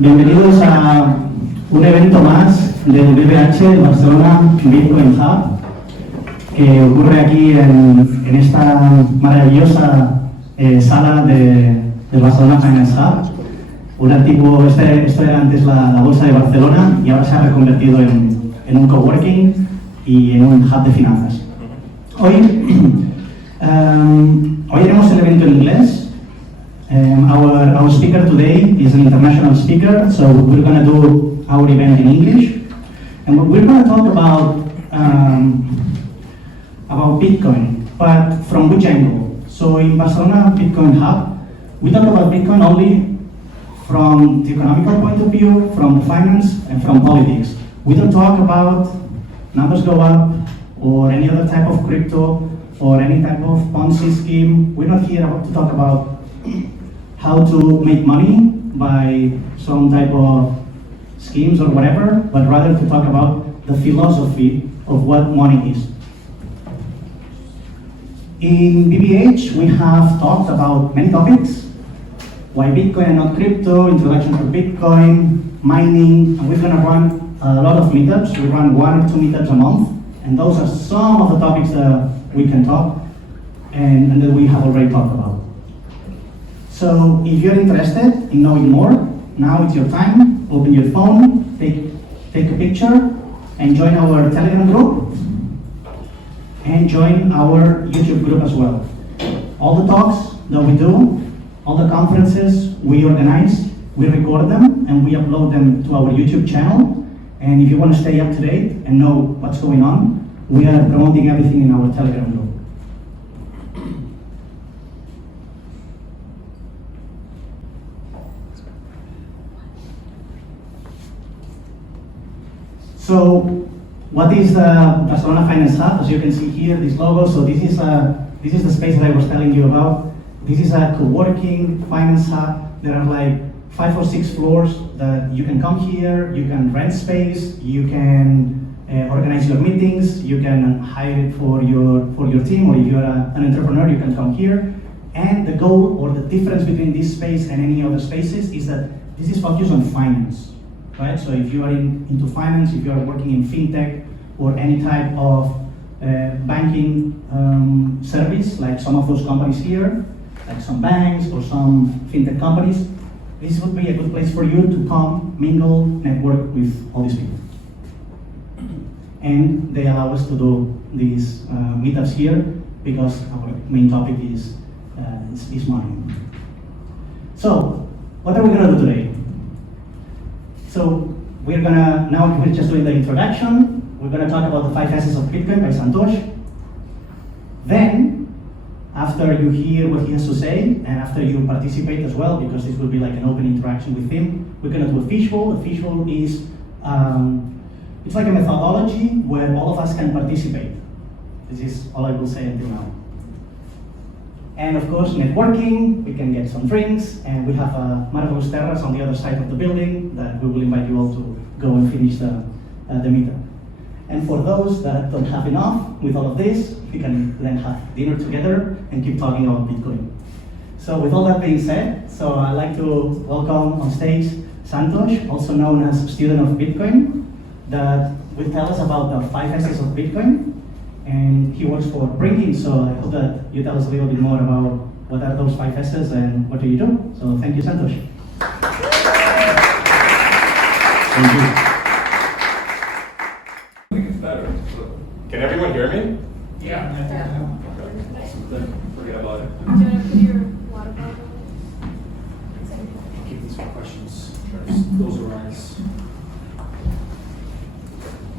Bienvenidos a un evento más del BBH, el Barcelona Bitcoin Hub, que ocurre aquí en esta maravillosa sala del Barcelona Finance Hub. Un antiguo, esto era antes la bolsa de Barcelona y ahora se ha reconvertido en un coworking y en un hub de finanzas. Hoy haremos el evento en inglés. Our speaker today is an international speaker, so we're going to do our event in English, and we're going to talk about Bitcoin, but from which angle? So in Barcelona Bitcoin Hub, we talk about Bitcoin only from the economical point of view, from finance, and from politics. We don't talk about numbers go up or any other type of crypto or any type of Ponzi scheme. We're not here to talk about how to make money by some type of schemes or whatever, but rather to talk about the philosophy of what money is. In BBH, we have talked about many topics: why Bitcoin and not crypto, introduction to Bitcoin, mining, and we're gonna run a lot of meetups. We run 1 or 2 meetups a month, and those are some of the topics that we can talk and that we have already talked about. So if you're interested in knowing more, now it's your time. Open your phone, take a picture, and join our Telegram group, and join our YouTube group as well. All the talks that we do, all the conferences we organize, we record them and we upload them to our YouTube channel. And if you want to stay up to date and know what's going on, we are promoting everything in our Telegram group. So, what is the Barcelona Finance Hub? As you can see here, this logo. So this is the space that I was telling you about. This is a co-working finance hub. There are like 5 or 6 floors that you can come here. You can rent space. You can organize your meetings. You can hire it for your team, or if you're an entrepreneur, you can come here. And the goal or the difference between this space and any other spaces is that this is focused on finance. Right? So if you are into finance, if you are working in fintech or any type of banking service, like some of those companies here, like some banks or some fintech companies, this would be a good place for you to come, mingle, network with all these people. And they allow us to do these meetups here because our main topic is money. So, what are we going to do today? So we're just doing the introduction. We're gonna talk about the 5 S's of Bitcoin by Santosh. Then, after you hear what he has to say, and after you participate as well, because this will be like an open interaction with him, we're gonna do a visual. A visual is, it's like a methodology where all of us can participate. This is all I will say until now. And of course, networking, we can get some drinks, and we have a marvelous terrace on the other side of the building that we will invite you all to go and finish the meetup. And for those that don't have enough with all of this, we can then have dinner together and keep talking about Bitcoin. So with all that being said, so I'd like to welcome on stage Santosh, also known as student of Bitcoin, that will tell us about the 5 S's of Bitcoin. And he works for Bringin, so I hope that you tell us a little bit more about what are those 5 S's and what do you do. So thank you, Santosh. Thank you. I think it's better. Can everyone hear me? Yeah. Okay. Forget about it. Do you want to put your water bottle? Keep these questions. Those are eyes.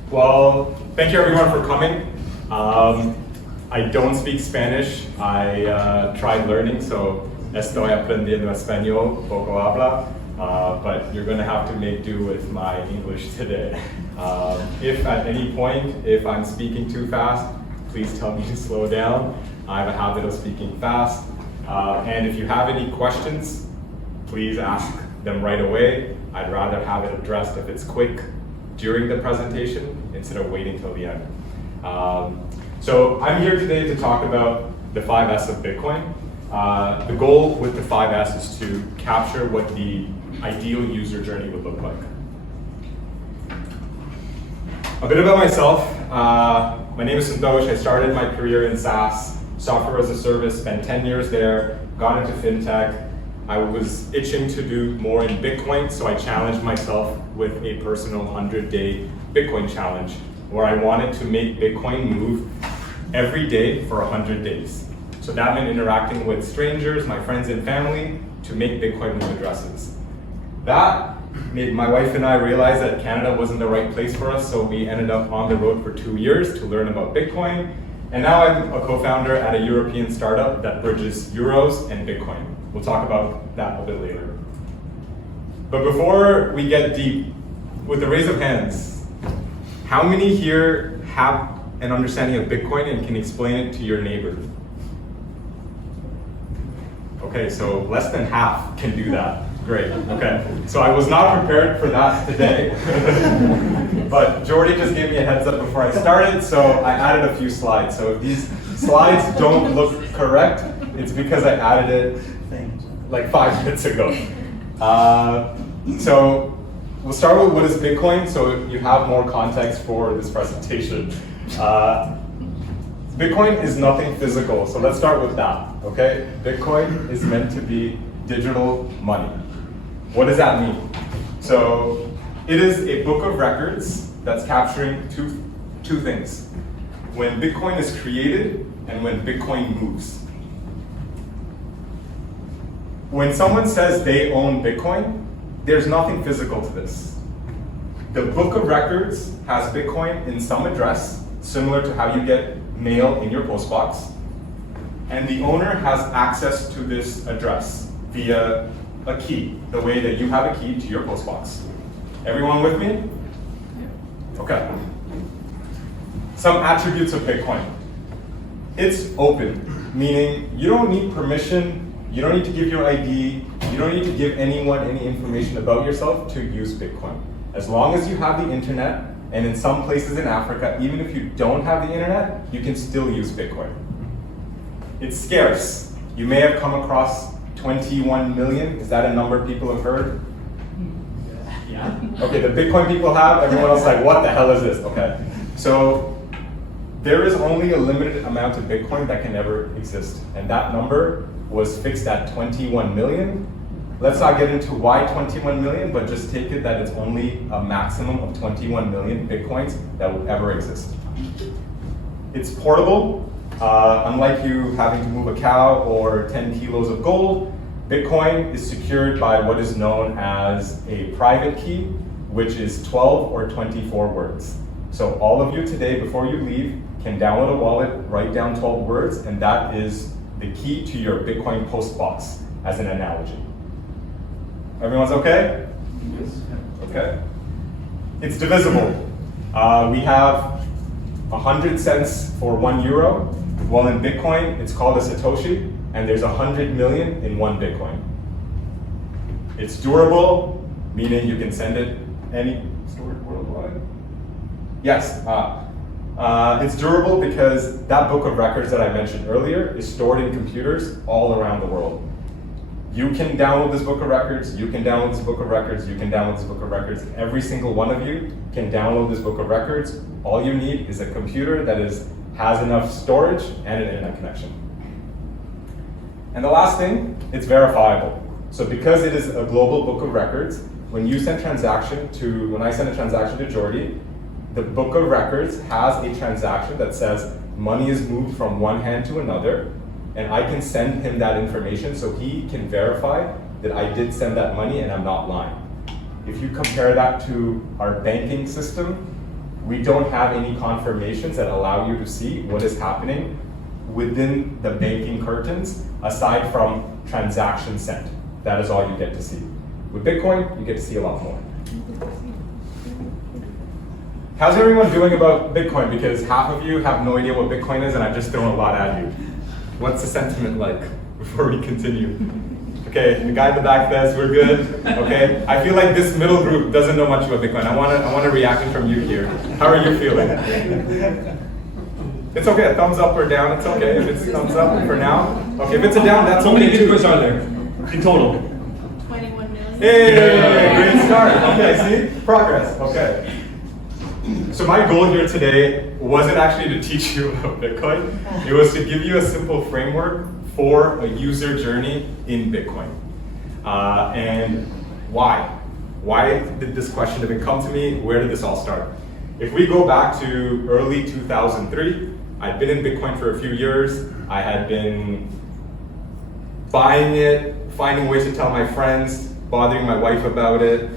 Well, thank you everyone for coming. I don't speak Spanish. I tried learning, so estoy aprendiendo español, poco habla, but you're going to have to make do with my English today. If at any point, if I'm speaking too fast, please tell me to slow down. I have a habit of speaking fast. And if you have any questions, please ask them right away. I'd rather have it addressed if it's quick during the presentation instead of waiting till the end. So I'm here today to talk about the 5S of Bitcoin. The goal with the 5S is to capture what the ideal user journey would look like. A bit about myself. My name is Santosh. I started my career in SaaS, software as a service, spent 10 years there, got into fintech. I was itching to do more in Bitcoin, so I challenged myself with a personal 100-day Bitcoin challenge, where I wanted to make Bitcoin move every day for 100 days. So that meant interacting with strangers, my friends and family, to make Bitcoin move addresses. That made my wife and I realize that Canada wasn't the right place for us, so we ended up on the road for 2 years to learn about Bitcoin. And now I'm a co-founder at a European startup that bridges euros and Bitcoin. We'll talk about that a bit later. But before we get deep, with a raise of hands, how many here have an understanding of Bitcoin and can explain it to your neighbor? Okay, so less than half can do that. Great, okay. So I was not prepared for that today. But Jordy just gave me a heads up before I started, so I added a few slides. So if these slides don't look correct, it's because I added it like 5 minutes ago. So we'll start with what is Bitcoin, so you have more context for this presentation. Bitcoin is nothing physical, so let's start with that, okay? Bitcoin is meant to be digital money. What does that mean? So it is a book of records that's capturing two things. When Bitcoin is created and when Bitcoin moves. When someone says they own Bitcoin, there's nothing physical to this. The book of records has Bitcoin in some address, similar to how you get mail in your postbox, and the owner has access to this address via a key, the way that you have a key to your postbox. Everyone with me? Okay. Some attributes of Bitcoin. It's open, meaning you don't need permission, you don't need to give your ID, you don't need to give anyone any information about yourself to use Bitcoin. As long as you have the internet, and in some places in Africa, even if you don't have the internet, you can still use Bitcoin. It's scarce. You may have come across 21 million. Is that a number people have heard? Yeah. Okay, the Bitcoin people have, everyone else is like, what the hell is this? Okay. So there is only a limited amount of Bitcoin that can ever exist. And that number was fixed at 21 million. Let's not get into why 21 million, but just take it that it's only a maximum of 21 million Bitcoins that will ever exist. It's portable. Unlike you having to move a cow or 10 kilos of gold, Bitcoin is secured by what is known as a private key, which is 12 or 24 words. So all of you today, before you leave, can download a wallet, write down 12 words, and that is the key to your Bitcoin postbox, as an analogy. Everyone's okay? Yes. Okay. It's divisible. We have 100 cents for 1 euro. Well, in Bitcoin, it's called a Satoshi, and there's 100 million in 1 Bitcoin. It's durable, meaning you can send it any stored worldwide. Yes. It's durable because that book of records that I mentioned earlier is stored in computers all around the world. You can download this book of records, you can download this book of records, you can download this book of records. Every single one of you can download this book of records. All you need is a computer that has enough storage and an internet connection. And the last thing, it's verifiable. So because it is a global book of records, when I send a transaction to Jordy, the book of records has a transaction that says money is moved from one hand to another, and I can send him that information so he can verify that I did send that money and I'm not lying. If you compare that to our banking system, we don't have any confirmations that allow you to see what is happening within the banking curtains, aside from transactions sent. That is all you get to see. With Bitcoin, you get to see a lot more. How's everyone doing about Bitcoin? Because half of you have no idea what Bitcoin is and I've just thrown a lot at you. What's the sentiment like before we continue? Okay, the guy in the back says we're good. Okay, I feel like this middle group doesn't know much about Bitcoin. I want a reaction from you here. How are you feeling? It's okay, a thumbs up or down, it's okay. If it's thumbs up for now. Okay, if it's a down, that's How many okay too. Bitcoins are there in total? 21 million. Hey, great start. Okay, see? Progress. Okay. So my goal here today wasn't actually to teach you about Bitcoin. It was to give you a simple framework for a user journey in Bitcoin. And why? Why did this question even come to me? Where did this all start? If we go back to early 2003, I'd been in Bitcoin for a few years. I had been buying it, finding ways to tell my friends, bothering my wife about it.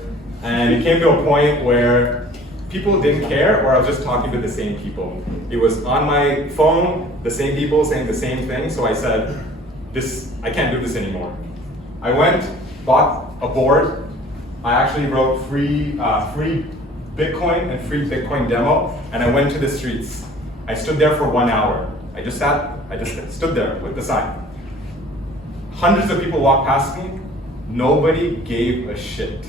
And it came to a point where people didn't care, or I was just talking to the same people. It was on my phone, the same people saying the same thing. So I said, I can't do this anymore. I went, bought a board. I actually wrote free Bitcoin and free Bitcoin demo, and I went to the streets. I stood there for 1 hour. I just stood there with the sign. Hundreds of people walked past me. Nobody gave a shit.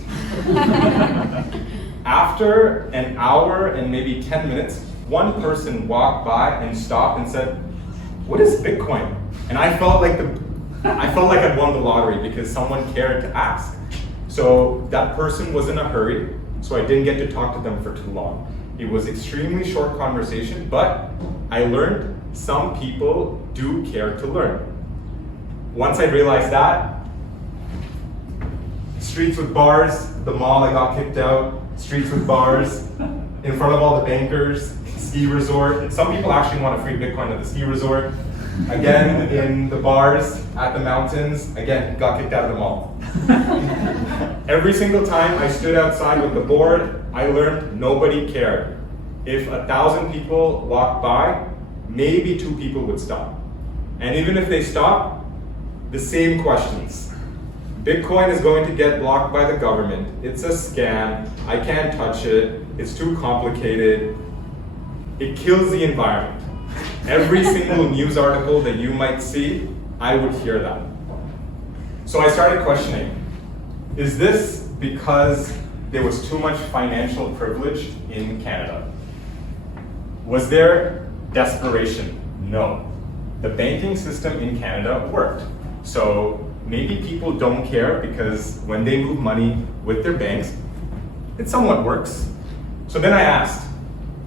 After an hour and maybe 10 minutes, one person walked by and stopped and said, "What is Bitcoin?" And I felt like I'd won the lottery because someone cared to ask. So that person was in a hurry, so I didn't get to talk to them for too long. It was extremely short conversation, but I learned some people do care to learn. Once I realized that, streets with bars, the mall I got kicked out, streets with bars, in front of all the bankers, ski resort. Some people actually want a free Bitcoin at the ski resort. Again, in the bars, at the mountains, again, got kicked out of the mall. Every single time I stood outside with the board, I learned nobody cared. If 1,000 people walked by, maybe 2 people would stop. And even if they stopped, the same questions. Bitcoin is going to get blocked by the government. It's a scam. I can't touch it. It's too complicated. It kills the environment. Every single news article that you might see, I would hear that. So I started questioning, is this because there was too much financial privilege in Canada? Was there desperation? No. The banking system in Canada worked. So maybe people don't care because when they move money with their banks, it somewhat works. So then I asked,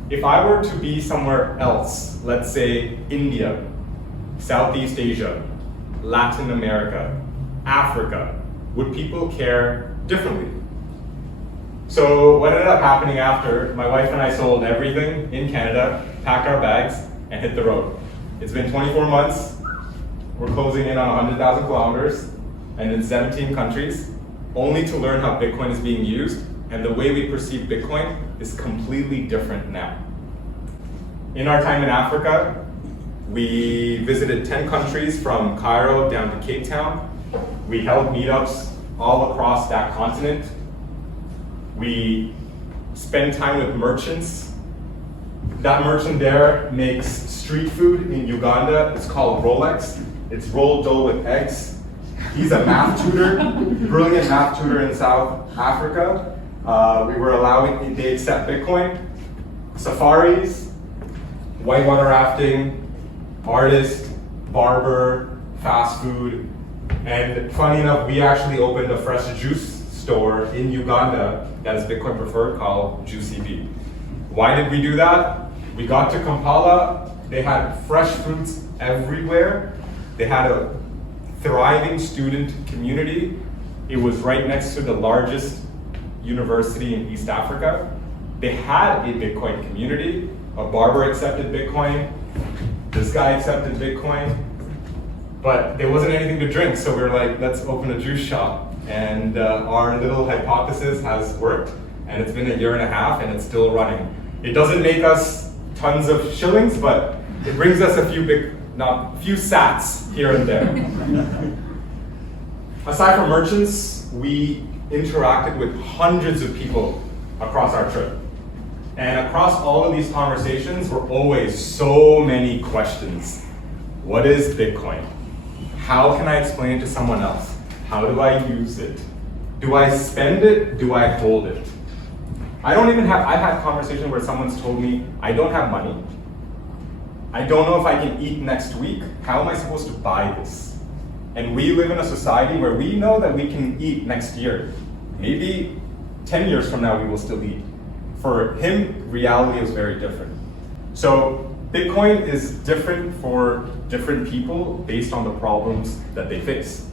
if I were to be somewhere else, let's say India, Southeast Asia, Latin America, Africa, would people care differently? So what ended up happening after, my wife and I sold everything in Canada, packed our bags, and hit the road. It's been 24 months. We're closing in on 100,000 kilometers, and in 17 countries, only to learn how Bitcoin is being used, and the way we perceive Bitcoin is completely different now. In our time in Africa, we visited 10 countries from Cairo down to Cape Town. We held meetups all across that continent. We spend time with merchants. That merchant there makes street food in Uganda. It's called Rolex. It's rolled dough with eggs. He's a math tutor, brilliant math tutor in South Africa. They accept Bitcoin. Safaris, whitewater rafting, artist, barber, fast food. And funny enough, we actually opened a fresh juice store in Uganda that is Bitcoin preferred called Juicy Bee. Why did we do that? We got to Kampala, they had fresh fruits everywhere. They had a thriving student community. It was right next to the largest university in East Africa. They had a Bitcoin community. A barber accepted Bitcoin. This guy accepted Bitcoin. But there wasn't anything to drink, so we were like, let's open a juice shop. And our little hypothesis has worked, and it's been 1.5 years, and it's still running. It doesn't make us tons of shillings, but it brings us a few sats here and there. Aside from merchants, we interacted with hundreds of people across our trip. And across all of these conversations were always so many questions. What is Bitcoin? How can I explain it to someone else? How do I use it? Do I spend it? Do I hold it? I've had conversations where someone's told me, I don't have money. I don't know if I can eat next week. How am I supposed to buy this? And we live in a society where we know that we can eat next year. Maybe 10 years from now we will still eat. For him, reality is very different. So Bitcoin is different for different people based on the problems that they face.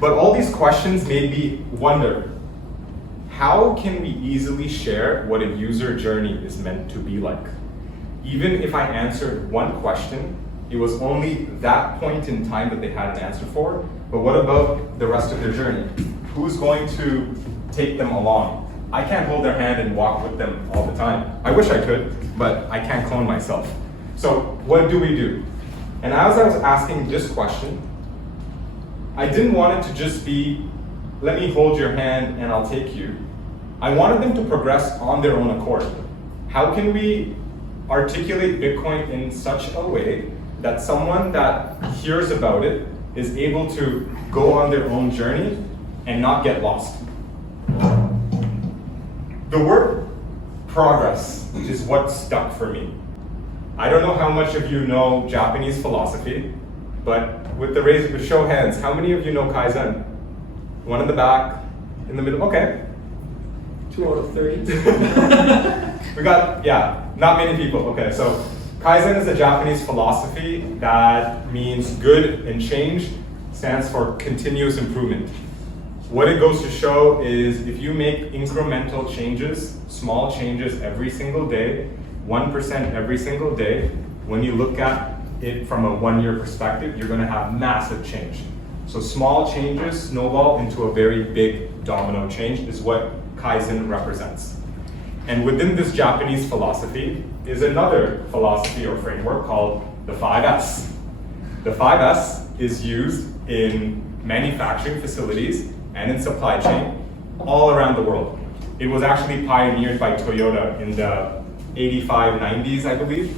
But all these questions made me wonder, how can we easily share what a user journey is meant to be like? Even if I answered one question, it was only that point in time that they had an answer for, but what about the rest of their journey? Who's going to take them along? I can't hold their hand and walk with them all the time. I wish I could, but I can't clone myself. So what do we do? And as I was asking this question, I didn't want it to just be, let me hold your hand and I'll take you. I wanted them to progress on their own accord. How can we articulate Bitcoin in such a way that someone that hears about it is able to go on their own journey and not get lost? The word progress is what stuck for me. I don't know how much of you know Japanese philosophy, but with the show of hands, how many of you know Kaizen? One in the back, in the middle, okay. 2 out of 30. We got, yeah, not many people. Okay, so Kaizen is a Japanese philosophy that means good and change, stands for continuous improvement. What it goes to show is if you make incremental changes, small changes every single day, 1% every single day, when you look at it from a 1-year perspective, you're going to have massive change. So small changes snowball into a very big domino change is what Kaizen represents. And within this Japanese philosophy is another philosophy or framework called the 5S. The 5S is used in manufacturing facilities and in supply chain all around the world. It was actually pioneered by Toyota in the 85, 90s, I believe.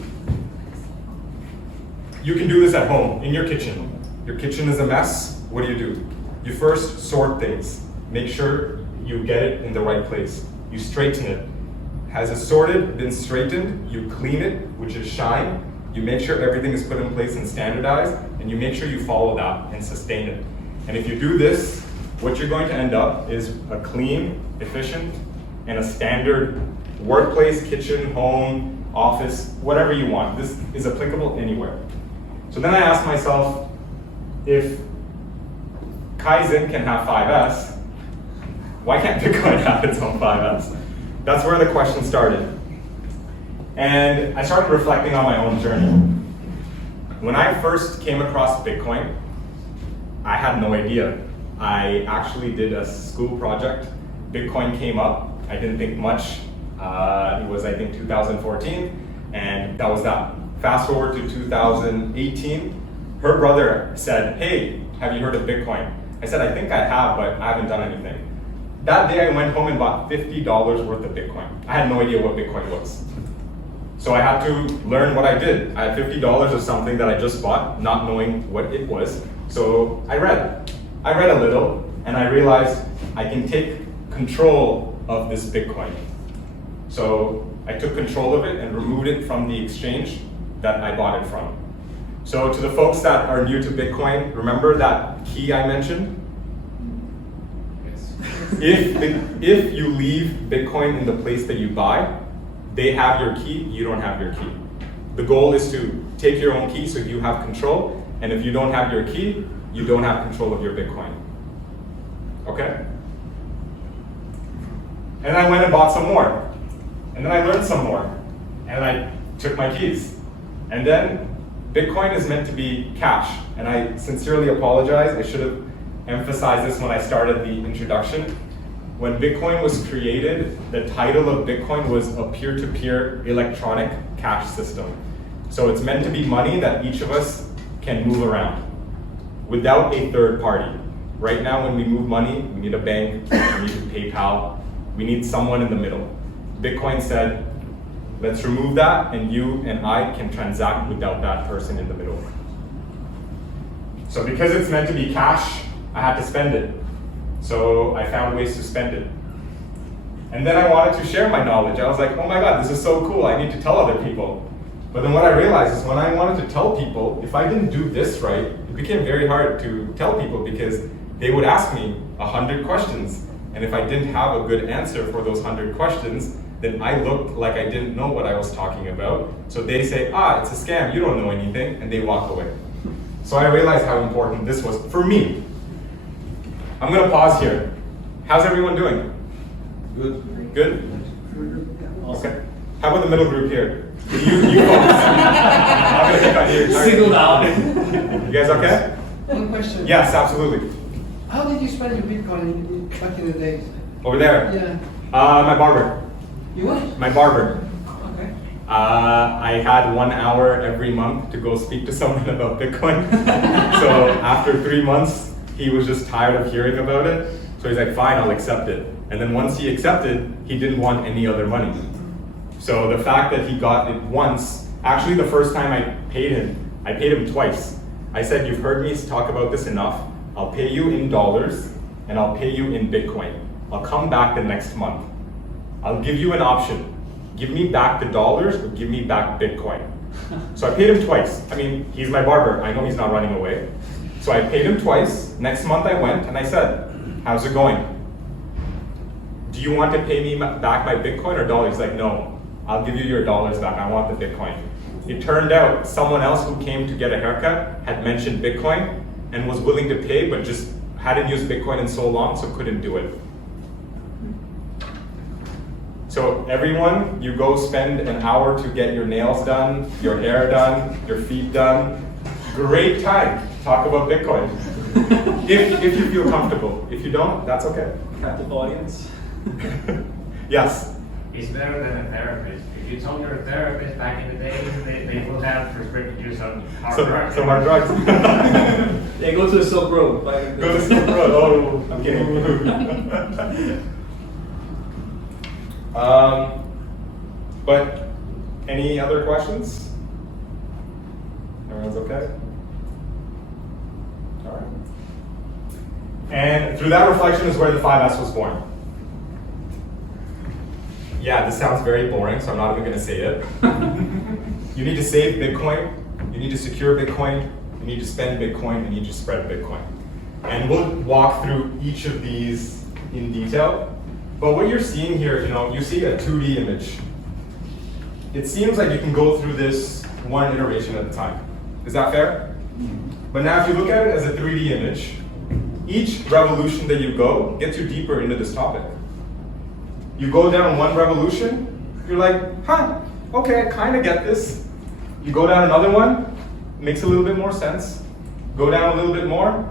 You can do this at home, in your kitchen. Your kitchen is a mess, what do? You first sort things. Make sure you get it in the right place. You straighten it. Has it sorted, been straightened, you clean it, which is shine. You make sure everything is put in place and standardized, and you make sure you follow that and sustain it. And if you do this, what you're going to end up is a clean, efficient, and a standard workplace, kitchen, home, office, whatever you want. This is applicable anywhere. So then I asked myself, if Kaizen can have 5S, why can't Bitcoin have its own 5S? That's where the question started. And I started reflecting on my own journey. When I first came across Bitcoin, I had no idea. I actually did a school project. Bitcoin came up. I didn't think much. It was, I think, 2014, and that was that. Fast forward to 2018, her brother said, hey, have you heard of Bitcoin? I said, I think I have, but I haven't done anything. That day I went home and bought $50 worth of Bitcoin. I had no idea what Bitcoin was. So I had to learn what I did. I had $50 of something that I just bought, not knowing what it was. So I read a little, and I realized I can take control of this Bitcoin. So I took control of it and removed it from the exchange that I bought it from. So to the folks that are new to Bitcoin, remember that key I mentioned? If you leave Bitcoin in the place that you buy, they have your key, you don't have your key. The goal is to take your own key so you have control, and if you don't have your key, you don't have control of your Bitcoin. Okay? And I went and bought some more. And then I learned some more. And I took my keys. And then Bitcoin is meant to be cash. And I sincerely apologize. I should have emphasized this when I started the introduction. When Bitcoin was created, the title of Bitcoin was a peer-to-peer electronic cash system. So it's meant to be money that each of us can move around without a third party. Right now, when we move money, we need a bank, we need PayPal, we need someone in the middle. Bitcoin said, let's remove that, and you and I can transact without that person in the middle. So because it's meant to be cash, I had to spend it. So I found ways to spend it. And then I wanted to share my knowledge. I was like, oh my God, this is so cool, I need to tell other people. But then what I realized is when I wanted to tell people, if I didn't do this right, it became very hard to tell people because they would ask me 100 questions. And if I didn't have a good answer for those 100 questions, then I looked like I didn't know what I was talking about. So they say, it's a scam, you don't know anything, and they walk away. So I realized how important this was for me. I'm gonna pause here. How's everyone doing? Good. Good? Okay. How about the middle group here? You folks. I'm gonna pick on you. Singled out. You guys okay? One question. Yes, absolutely. How did you spend your Bitcoin back in the days? Over there. Yeah. My barber. You what? My barber. Okay. I had 1 hour every month to go speak to someone about Bitcoin. So after 3 months, he was just tired of hearing about it. So he's like, fine, I'll accept it. And then once he accepted, he didn't want any other money. So the fact that he got it once, actually the first time I paid him twice. I said, you've heard me talk about this enough. I'll pay you in dollars and I'll pay you in Bitcoin. I'll come back the next month. I'll give you an option. Give me back the dollars or give me back Bitcoin. So I paid him twice. I mean, he's my barber. I know he's not running away. So I paid him twice. Next month I went and I said, how's it going? Do you want to pay me back my Bitcoin or dollars? He's like, no, I'll give you your dollars back. I want the Bitcoin. It turned out someone else who came to get a haircut had mentioned Bitcoin and was willing to pay, but just hadn't used Bitcoin in so long, so couldn't do it. So everyone, you go spend an hour to get your nails done, your hair done, your feet done. Great time. Talk about Bitcoin. if you feel comfortable. If you don't, that's okay. Captive audience. Yes. It's better than a therapist. If you told your therapist back in the day, they would have prescribed you some hard drugs. Some hard drugs. Yeah, go to the Silk Road. Go to Silk Road. Oh, I'm kidding. But any other questions? Everyone's okay? All right. And through that reflection is where the 5S was born. Yeah, this sounds very boring, so I'm not even going to say it. You need to save Bitcoin, you need to secure Bitcoin, you need to spend Bitcoin, and you need to spread Bitcoin. And we'll walk through each of these in detail. But what you're seeing here, you see a 2D image. It seems like you can go through this one iteration at a time. Is that fair? But now if you look at it as a 3D image, each revolution that you go gets you deeper into this topic. You go down one revolution, you're like, okay, I kind of get this. You go down another one, makes a little bit more sense. Go down a little bit more,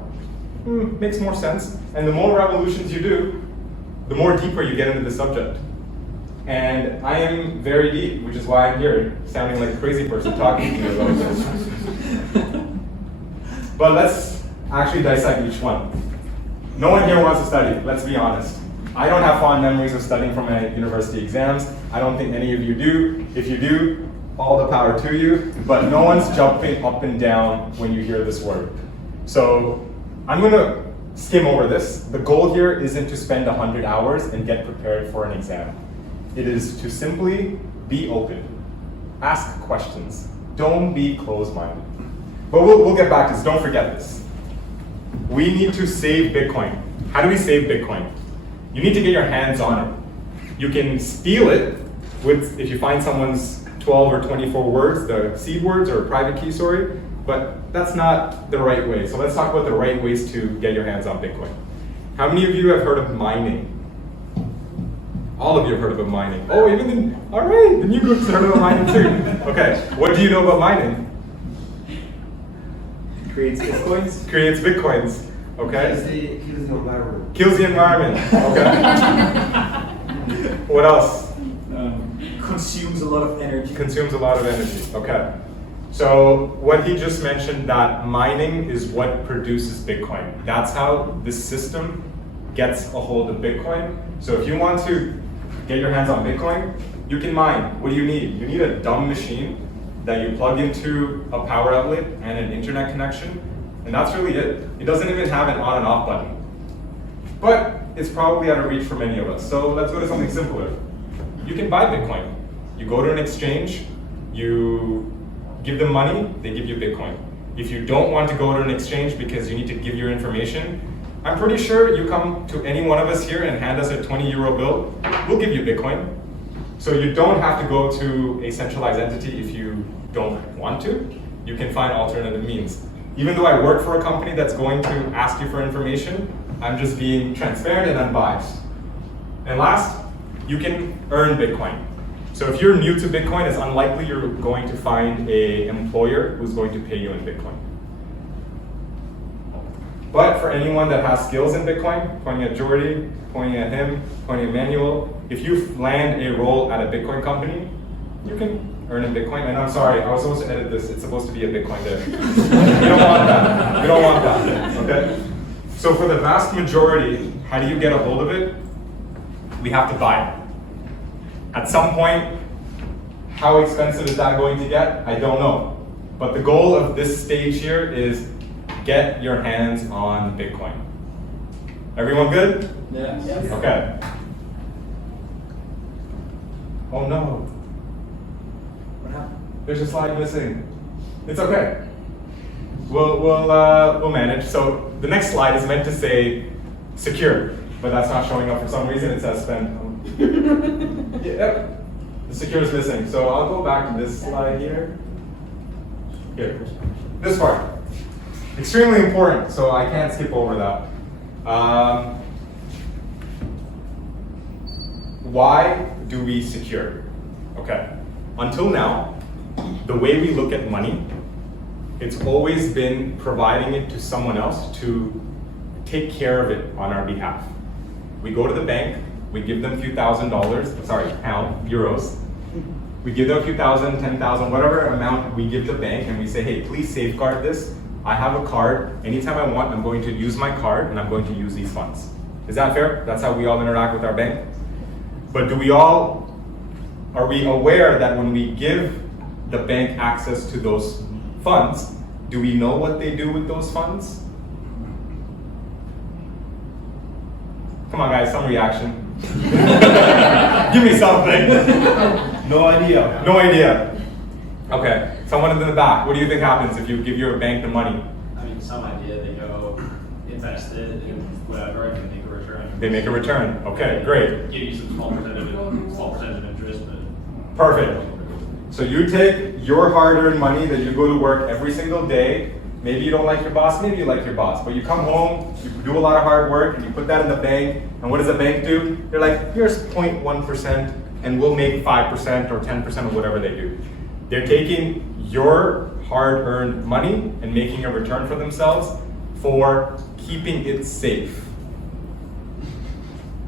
makes more sense. And the more revolutions you do, the more deeper you get into the subject. And I am very deep, which is why I'm here, sounding like a crazy person talking to you about this. But let's actually dissect each one. No one here wants to study, let's be honest. I don't have fond memories of studying for my university exams. I don't think any of you do. If you do, all the power to you. But no one's jumping up and down when you hear this word. So I'm going to skim over this. The goal here isn't to spend 100 hours and get prepared for an exam. It is to simply be open. Ask questions. Don't be closed-minded. But we'll get back to this. Don't forget this. We need to save Bitcoin. How do we save Bitcoin? You need to get your hands on it. You can steal it if you find someone's 12 or 24 words, the seed words or private key, sorry, but that's not the right way. So let's talk about the right ways to get your hands on Bitcoin. How many of you have heard of mining? All of you have heard of mining. Oh, all right, the new groups have heard about mining too. Okay, what do you know about mining? Creates Bitcoins. Creates Bitcoins, okay? Kills the environment. Kills the environment, okay. What else? Consumes a lot of energy. Consumes a lot of energy, okay. So what he just mentioned, that mining is what produces Bitcoin. That's how this system gets a hold of Bitcoin. So if you want to get your hands on Bitcoin, you can mine. What do you need? You need a dumb machine that you plug into a power outlet and an internet connection, and that's really it. It doesn't even have an on and off button. But it's probably out of reach for many of us. So let's go to something simpler. You can buy Bitcoin. You go to an exchange, you give them money, they give you Bitcoin. If you don't want to go to an exchange because you need to give your information, I'm pretty sure you come to any one of us here and hand us a 20 € bill, we'll give you Bitcoin. So you don't have to go to a centralized entity if you don't want to. You can find alternative means. Even though I work for a company that's going to ask you for information, I'm just being transparent and unbiased. And last, you can earn Bitcoin. So if you're new to Bitcoin, it's unlikely you're going to find an employer who's going to pay you in Bitcoin. But for anyone that has skills in Bitcoin, pointing at Jordy, pointing at him, pointing at Manuel, if you land a role at a Bitcoin company, you can earn in Bitcoin. And I'm sorry, I was supposed to edit this. It's supposed to be a Bitcoin day. We don't want that. We don't want that, okay? So for the vast majority, how do you get a hold of it? We have to buy it. At some point, how expensive is that going to get? I don't know. But the goal of this stage here is get your hands on Bitcoin. Everyone good? Yes. Okay. Oh no. What happened? There's a slide missing. It's okay. We'll manage. So the next slide is meant to say secure, but that's not showing up for some reason. It says spend. Yep. The secure is missing. So I'll go back to this slide here. Here. This part. Extremely important, so I can't skip over that. Why do we secure? Okay. Until now, the way we look at money, it's always been providing it to someone else to take care of it on our behalf. We go to the bank, we give them a few euros. We give them a few thousand, 10,000, whatever amount we give the bank, and we say, hey, please safeguard this. I have a card. Anytime I want, I'm going to use my card, and I'm going to use these funds. Is that fair? That's how we all interact with our bank? But are we aware that when we give the bank access to those funds, do we know what they do with those funds? Come on guys, some reaction. Give me something. No idea. No idea. Okay, someone in the back, what do you think happens if you give your bank the money? I mean, some idea, they go invest it in whatever and they make a return. They make a return. Okay, great. Give you some small percentage of interest, but. Perfect. So you take your hard-earned money that you go to work every single day. Maybe you don't like your boss, maybe you like your boss, but you come home, you do a lot of hard work, and you put that in the bank, and what does the bank do? They're like, here's 0.1%, and we'll make 5% or 10% of whatever they do. They're taking your hard-earned money and making a return for themselves for keeping it safe.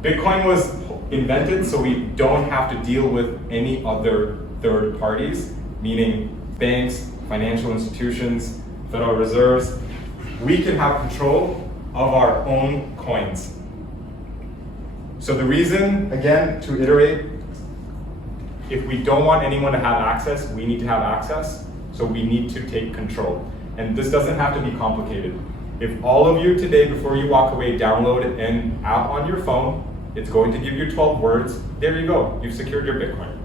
Bitcoin was invented so we don't have to deal with any other third parties, meaning banks, financial institutions, Federal Reserves. We can have control of our own coins. So the reason, again, to iterate, if we don't want anyone to have access, we need to have access, so we need to take control. And this doesn't have to be complicated. If all of you today, before you walk away, download an app on your phone, it's going to give you 12 words, there you go, you've secured your Bitcoin.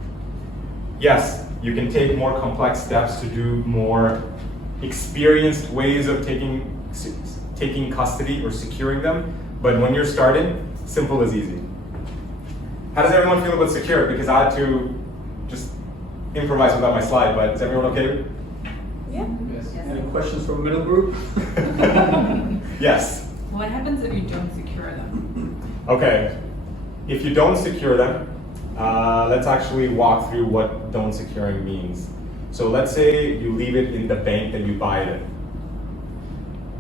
Yes, you can take more complex steps to do more experienced ways of taking custody or securing them, but when you're starting, simple is easy. How does everyone feel about secure? Because I had to just improvise without my slide, but is everyone okay? Yeah. Yes. Any questions from middle group? Yes. What happens if you don't secure them? Okay. If you don't secure them, let's actually walk through what don't securing means. So let's say you leave it in the bank that you buy it in.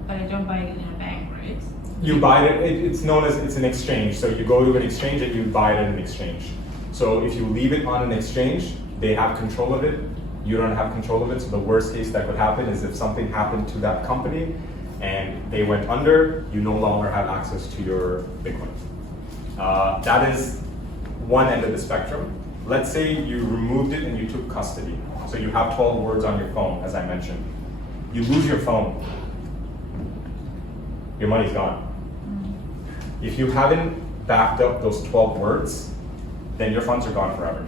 But I don't buy it in a bank, right? You buy it, it's known as, it's an exchange. So you go to an exchange and you buy it in an exchange. So if you leave it on an exchange, they have control of it. You don't have control of it. So the worst case that could happen is if something happened to that company and they went under, you no longer have access to your Bitcoin. That is one end of the spectrum. Let's say you removed it and you took custody. So you have 12 words on your phone, as I mentioned. You lose your phone. Your money's gone. If you haven't backed up those 12 words, then your funds are gone forever.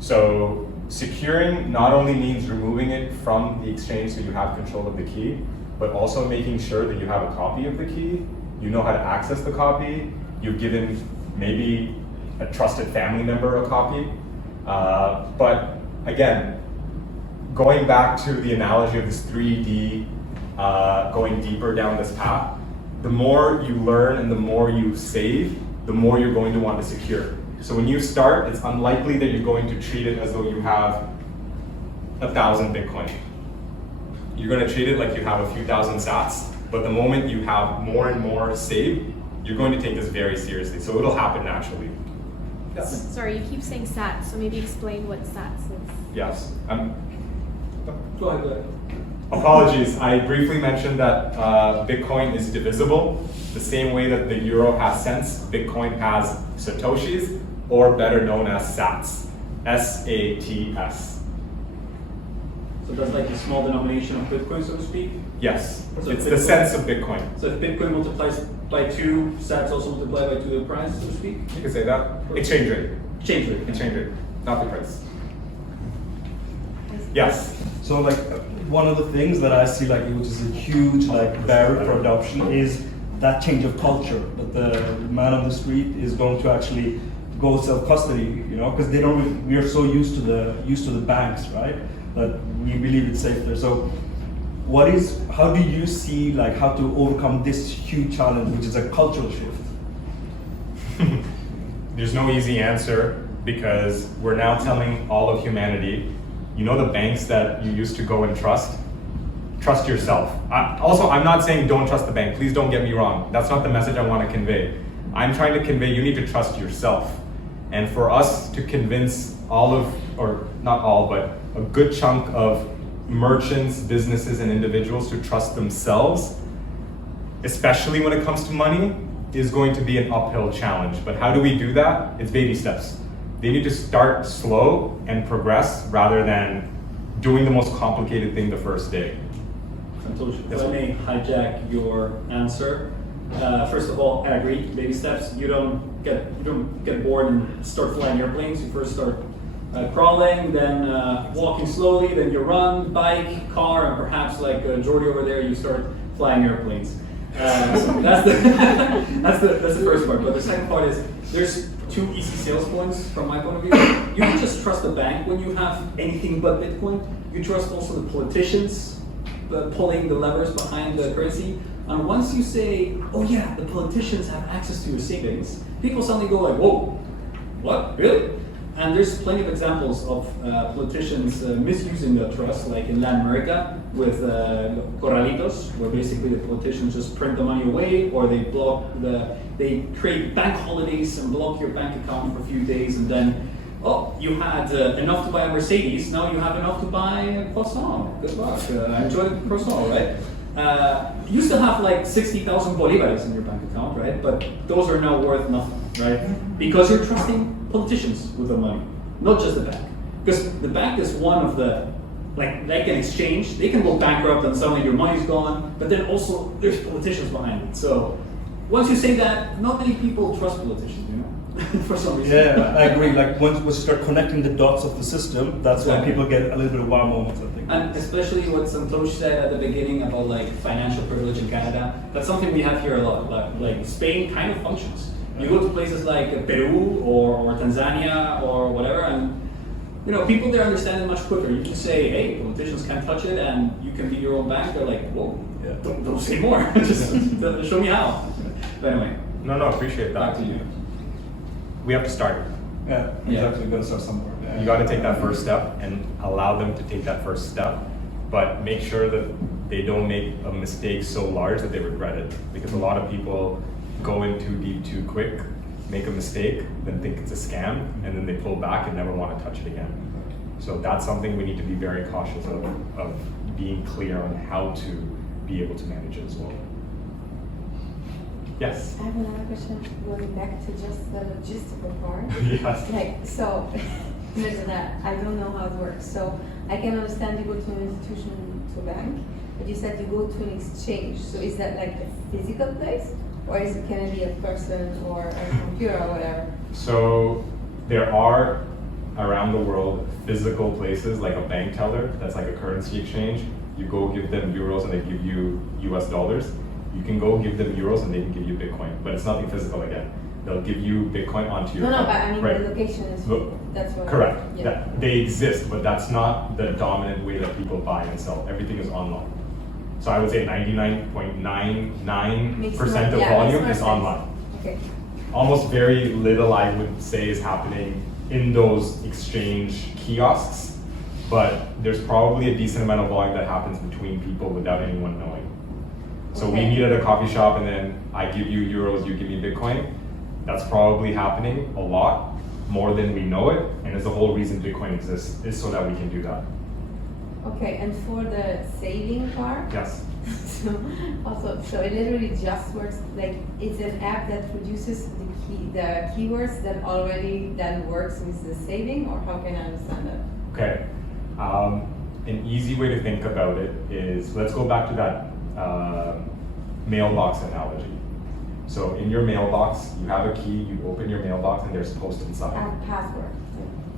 So securing not only means removing it from the exchange so you have control of the key, but also making sure that you have a copy of the key you know how to access the copy, you've given maybe a trusted family member a copy. But again, going back to the analogy of this 3D, going deeper down this path, the more you learn and the more you save, the more you're going to want to secure. So when you start, it's unlikely that you're going to treat it as though you have 1,000 Bitcoin. You're going to treat it like you have a few thousand sats, but the moment you have more and more saved, you're going to take this very seriously. So it'll happen naturally. Yes. Sorry, you keep saying SATs, so maybe explain what SATs is. Yes. Go ahead. Apologies, I briefly mentioned that Bitcoin is divisible. The same way that the euro has cents, Bitcoin has Satoshis, or better known as sats. S-A-T-S. So that's like a small denomination of Bitcoin, so to speak? Yes, So it's Bitcoin- the sense of Bitcoin. So if Bitcoin multiplies by 2, sats also multiply by 2 the price, so to speak? You can say that. Exchange rate. Exchange rate. Exchange rate, not the price. Yes. So like one of the things that I see like which is a huge like barrier for adoption is that change of culture that the man on the street is going to actually go self-custody, you know, because they don't. We are so used to the banks, right? That we believe it's safe there. So, how do you see like how to overcome this huge challenge, which is a cultural shift? There's no easy answer because we're now telling all of humanity, you know, the banks that you used to go and trust yourself. I'm not saying don't trust the bank. Please don't get me wrong. That's not the message I want to convey. I'm trying to convey you need to trust yourself. And for us to convince or not all, but a good chunk of merchants, businesses, and individuals to trust themselves, especially when it comes to money, is going to be an uphill challenge. But how do we do that? It's baby steps. They need to start slow and progress rather than doing the most complicated thing the first day. Santosh, if Yes, I sir. may hijack your answer. First of all, I agree, baby steps. You don't get bored and start flying airplanes. You first start crawling, then walking slowly, then you run, bike, car, and perhaps like Jordy over there, you start flying airplanes. So that's the first part. But the second part is there's 2 easy sales points from my point of view. You don't just trust the bank when you have anything but Bitcoin. You trust also the politicians pulling the levers behind the currency. And once you say, oh yeah, the politicians have access to your savings, people suddenly go like, whoa, what, really? And there's plenty of examples of politicians misusing that trust, like in Latin America with corralitos, where basically the politicians just print the money away, or they create bank holidays and block your bank account for a few days, and then, oh, you had enough to buy a Mercedes, now you have enough to buy a croissant. Good luck, enjoy the croissant, right? You used to have like 60,000 bolivares in your bank account, right? But those are now worth nothing, right? Because you're trusting politicians with the money, not just the bank. Because the bank is one of the, like an exchange, they can go bankrupt and suddenly your money's gone, but then also there's politicians behind it. So once you say that, not many people trust politicians, you know? For some reason. Yeah, I agree. Like once you start connecting the dots of the system, that's when Exactly. people get a little bit of wow moments, I think. And especially what Santosh said at the beginning about like financial privilege in Canada, that's something we have here a lot. Like Spain kind of functions. You go to places like Peru or Tanzania or whatever, and you know people there understand it much quicker. You can say, hey, politicians can't touch it, and you can be your own bank. They're like, whoa, Yeah. don't say more. Just show me how. But anyway, No, appreciate that. back to you. We have to start. Yeah, exactly. You gotta start somewhere. Yeah. You got to take that first step and allow them to take that first step, but make sure that they don't make a mistake so large that they regret it. Because a lot of people go in too deep too quick, make a mistake, then think it's a scam, and then they pull back and never want to touch it again. So that's something we need to be very cautious of being clear on how to be able to manage it as well. Yes. I have another question going back to just the logistical part. Yes. Like, so, imagine that, I don't know how it works. So, I can understand you go to an institution, to a bank, but you said you go to an exchange. So, is that like a physical place? Or can it be a person or a computer or whatever? So there are around the world physical places like a bank teller that's like a currency exchange. You go give them euros and they give you US dollars. You can go give them euros and they can give you Bitcoin, but it's nothing physical again. They'll give you Bitcoin onto your No, account. but I mean, Right. the location is, Look, that's what. Correct. Yeah. That, they exist, but that's not the dominant way that people buy and sell. Everything is online. So I would say 99.99% of Yeah, volume makes is more sense. online. Okay. Almost very little, I would say, is happening in those exchange kiosks, but there's probably a decent amount of volume that happens between people without anyone knowing. So we Okay. meet at a coffee shop and then I give you euros, you give me Bitcoin. That's probably happening a lot more than we know it, and it's the whole reason Bitcoin exists is so that we can do that. Okay, and for the saving part? Yes. So, also, so it literally just works, like, it's an app that produces the keywords that already then works with the saving, or how can I understand that? Okay. An easy way to think about it is, let's go back to that mailbox analogy. So in your mailbox, you have a key, you open your mailbox and there's post inside. And password,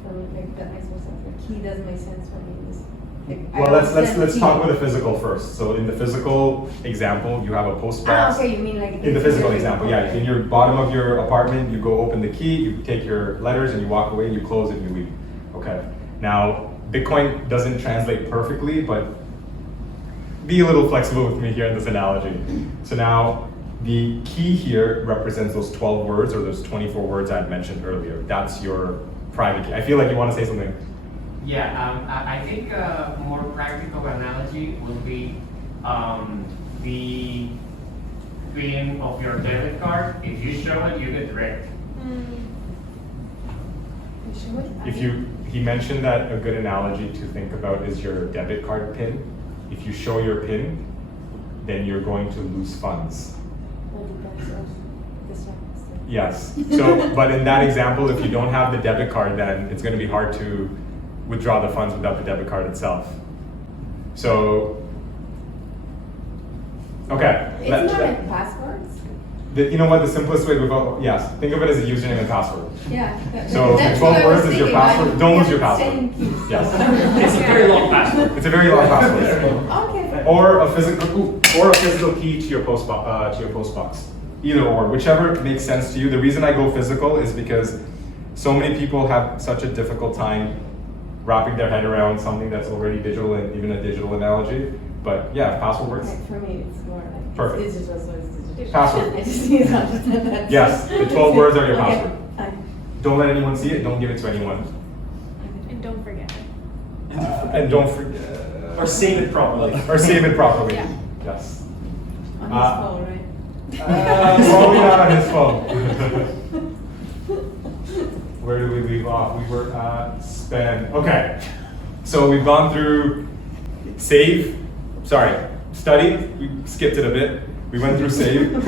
for me, like, that makes more sense, like, key doesn't make sense for me, this, like, I Well, let's understand key. talk about the physical first. So in the physical example, you have a post box. Okay, you mean like. In the physical example, yeah. In your bottom of your apartment, you go open the key, you take your letters and you walk away, you close and you leave. Okay. Now, Bitcoin doesn't translate perfectly, but be a little flexible with me here in this analogy. So now, the key here represents those 12 words or those 24 words I mentioned earlier. That's your private key. I feel like you want to say something. Yeah, I think a more practical analogy would be the PIN of your debit card. If you show it, you get wrecked. He mentioned that a good analogy to think about is your debit card PIN. If you show your PIN, then you're going to lose funds. Yes. So, but in that example, if you don't have the debit card, then it's going to be hard to withdraw the funds without the debit card itself. So, okay. It's not like passwords? You know what? The simplest way yes, think of it as a username and password. Yeah. So that's 12 what I was words is your thinking, password. but Don't lose yeah, your password. same keys. Yes. It's a very long password. It's a very long password. Okay. Or a physical key to your post box. Either or, whichever makes sense to you. The reason I go physical is because so many people have such a difficult time wrapping their head around something that's already digital and even a digital analogy. But yeah, password works. Okay, for me, it's more like Perfect. it's digital, so it's digital. Password. I just need to understand that. Yes, the 12 words are your Okay, password. fine. Don't let anyone see it. Don't give it to anyone. And don't forget it. And don't forget. Or save it properly. Or save it properly. Yeah. Yes. On his phone, right? Probably not on his phone. Where do we leave off? We were at spend. Okay. So we've gone through study. We skipped it a bit. We went through save,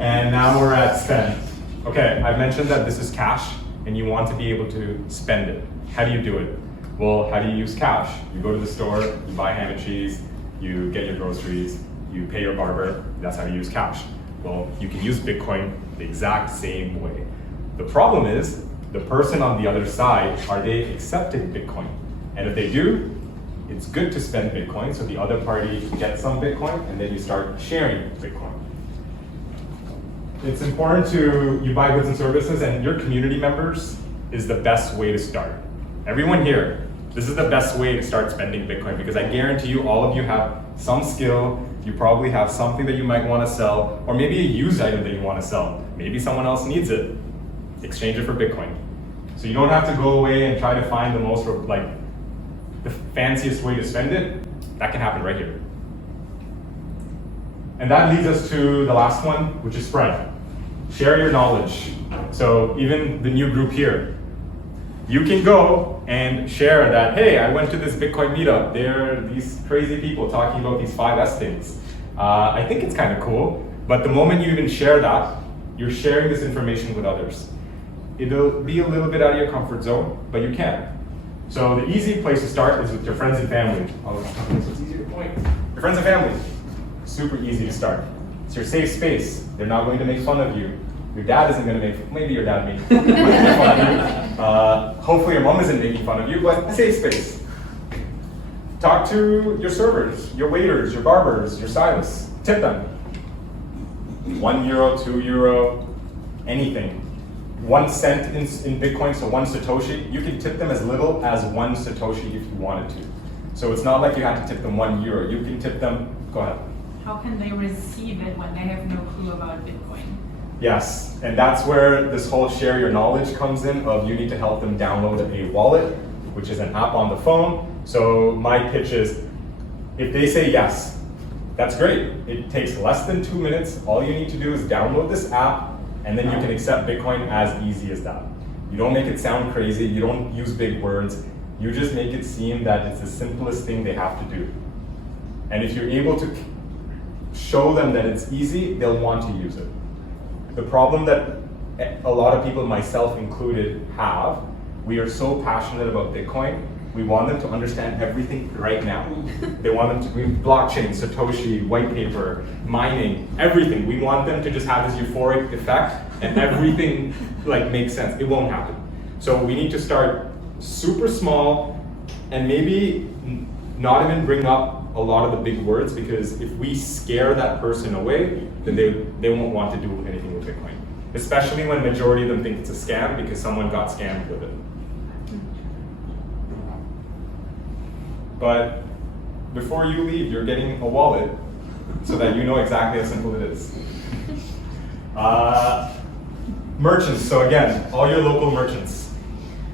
and now we're at spend. Okay, I mentioned that this is cash, and you want to be able to spend it. How do you do it? Well, how do you use cash? You go to the store, you buy ham and cheese, you get your groceries, you pay your barber. That's how you use cash. Well, you can use Bitcoin the exact same way. The problem is, the person on the other side, are they accepting Bitcoin? And if they do, it's good to spend Bitcoin so the other party gets some Bitcoin and then you start sharing Bitcoin. It's important you buy goods and services, and your community members is the best way to start. Everyone here, this is the best way to start spending Bitcoin, because I guarantee you all of you have some skill. You probably have something that you might want to sell, or maybe a used item that you want to sell. Maybe someone else needs it. Exchange it for Bitcoin. So you don't have to go away and try to find the most, the fanciest way to spend it. That can happen right here. And that leads us to the last one, which is spread. Share your knowledge. So even the new group here, you can go and share that, hey, I went to this Bitcoin meetup. There are these crazy people talking about these 5S things. I think it's kind of cool, but the moment you even share that, you're sharing this information with others. It'll be a little bit out of your comfort zone, but you can. So the easy place to start is with your friends and family. Oh, so it's easier to point. Your friends and family, super easy to start. It's your safe space. They're not going to make fun of you. Your dad isn't going to maybe your dad may make fun of you. Hopefully your mom isn't making fun of you, but safe space. Talk to your servers, your waiters, your barbers, your stylists. Tip them. 1 euro, 2 euro, anything. 1 cent in Bitcoin, so 1 Satoshi, you can tip them as little as 1 Satoshi if you wanted to. So it's not like you have to tip them 1 euro. You can tip them, go ahead. How can they receive it when they have no clue about Bitcoin? Yes, and that's where this whole share your knowledge comes in of you need to help them download a wallet, which is an app on the phone. So my pitch is, if they say yes, that's great. It takes less than 2 minutes. All you need to do is download this app, and then you can accept Bitcoin as easy as that. You don't make it sound crazy. You don't use big words. You just make it seem that it's the simplest thing they have to do. And if you're able to show them that it's easy, they'll want to use it. The problem that a lot of people, myself included, have, we are so passionate about Bitcoin, we want them to understand everything right now. They want them to be blockchain, Satoshi, white paper, mining, everything. We want them to just have this euphoric effect and everything like makes sense. It won't happen. So we need to start super small and maybe not even bring up a lot of the big words, because if we scare that person away, then they won't want to do anything with Bitcoin. Especially when majority of them think it's a scam because someone got scammed with it. But before you leave, you're getting a wallet so that you know exactly how simple it is. Merchants, so again, all your local merchants.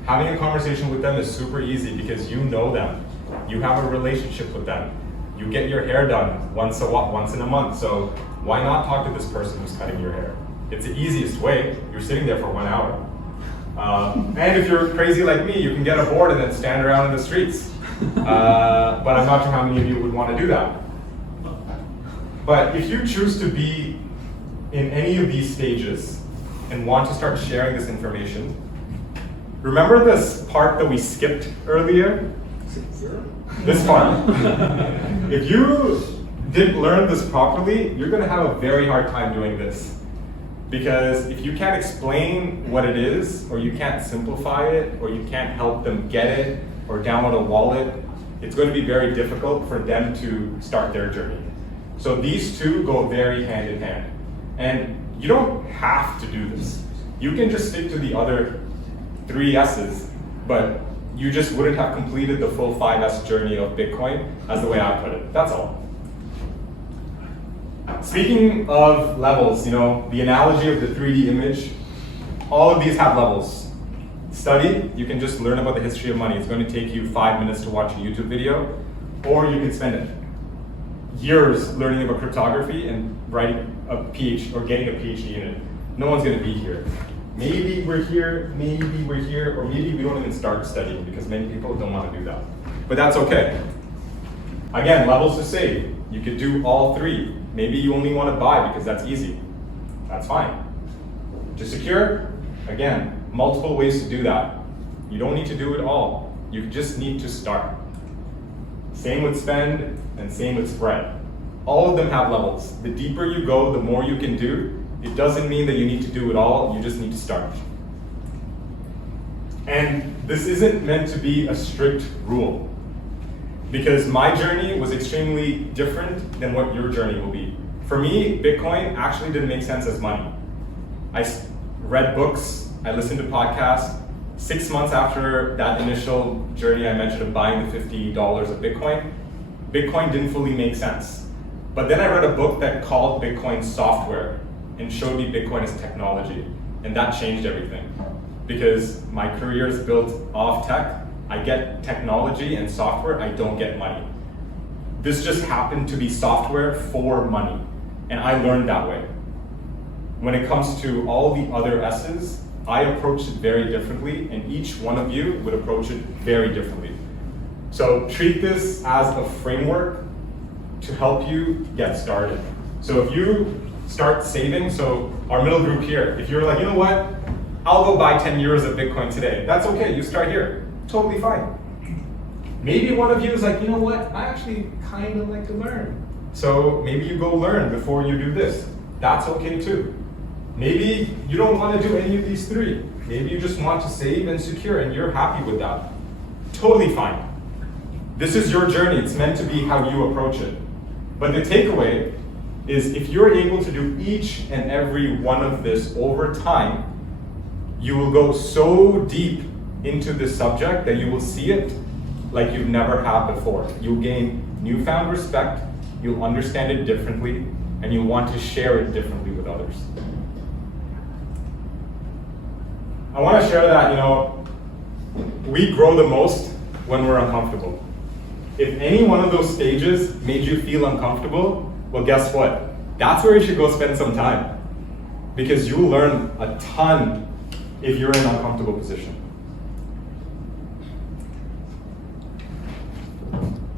Having a conversation with them is super easy because you know them. You have a relationship with them. You get your hair done once in a month, so why not talk to this person who's cutting your hair? It's the easiest way. You're sitting there for 1 hour. And if you're crazy like me, you can get a board and then stand around in the streets. But I'm not sure how many of you would want to do that. But if you choose to be in any of these stages and want to start sharing this information, remember this part that we skipped earlier? This part. If you didn't learn this properly, you're going to have a very hard time doing this. Because if you can't explain what it is, or you can't simplify it, or you can't help them get it, or download a wallet, it's going to be very difficult for them to start their journey. So these two go very hand in hand. And you don't have to do this. You can just stick to the other 3 S's, but you just wouldn't have completed the full 5S journey of Bitcoin as the way I put it. That's all. Speaking of levels, the analogy of the 3D image, all of these have levels. Study, you can just learn about the history of money. It's going to take you 5 minutes to watch a YouTube video, or you can spend years learning about cryptography and writing a PhD or getting a PhD in it. No one's going to be here. Maybe we're here, or maybe we don't even start studying because many people don't want to do that. But that's okay. Again, levels to save. You could do all 3. Maybe you only want to buy because that's easy. That's fine. To secure, again, multiple ways to do that. You don't need to do it all. You just need to start. Same with spend and same with spread. All of them have levels. The deeper you go, the more you can do. It doesn't mean that you need to do it all, you just need to start. And this isn't meant to be a strict rule, because my journey was extremely different than what your journey will be. For me, Bitcoin actually didn't make sense as money. I read books, I listened to podcasts. 6 months after that initial journey I mentioned of buying the $50 of Bitcoin, Bitcoin didn't fully make sense. But then I read a book that called Bitcoin software and showed me Bitcoin as technology. And that changed everything. Because my career is built off tech, I get technology and software, I don't get money. This just happened to be software for money. And I learned that way. When it comes to all the other S's, I approach it very differently, and each one of you would approach it very differently. So treat this as a framework to help you get started. So if you start saving, so our middle group here, if you're like, you know what, I'll go buy 10 euros of Bitcoin today, that's okay, you start here, totally fine. Maybe one of you is like, you know what, I actually kind of like to learn. So maybe you go learn before you do this, that's okay too. Maybe you don't want to do any of these 3. Maybe you just want to save and secure and you're happy with that. Totally fine. This is your journey, it's meant to be how you approach it. But the takeaway is if you're able to do each and every one of this over time, you will go so deep into this subject that you will see it like you've never had before. You'll gain newfound respect, you'll understand it differently, and you'll want to share it differently with others. I want to share that, we grow the most when we're uncomfortable. If any one of those stages made you feel uncomfortable, well, guess what? That's where you should go spend some time, because you'll learn a ton if you're in an uncomfortable position.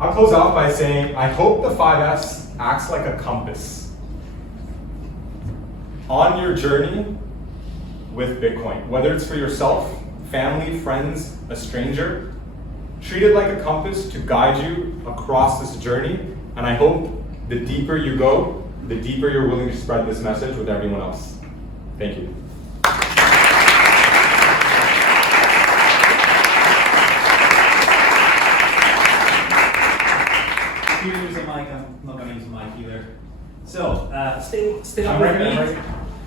I'll close off by saying, I hope the 5S acts like a compass on your journey with Bitcoin, whether it's for yourself, family, friends, a stranger. Treat it like a compass to guide you across this journey, and I hope the deeper you go, the deeper you're willing to spread this message with everyone else. Thank you. Here, use a mic. I'm not going to use a mic either. So, stay I'm with ready, me. I'm ready.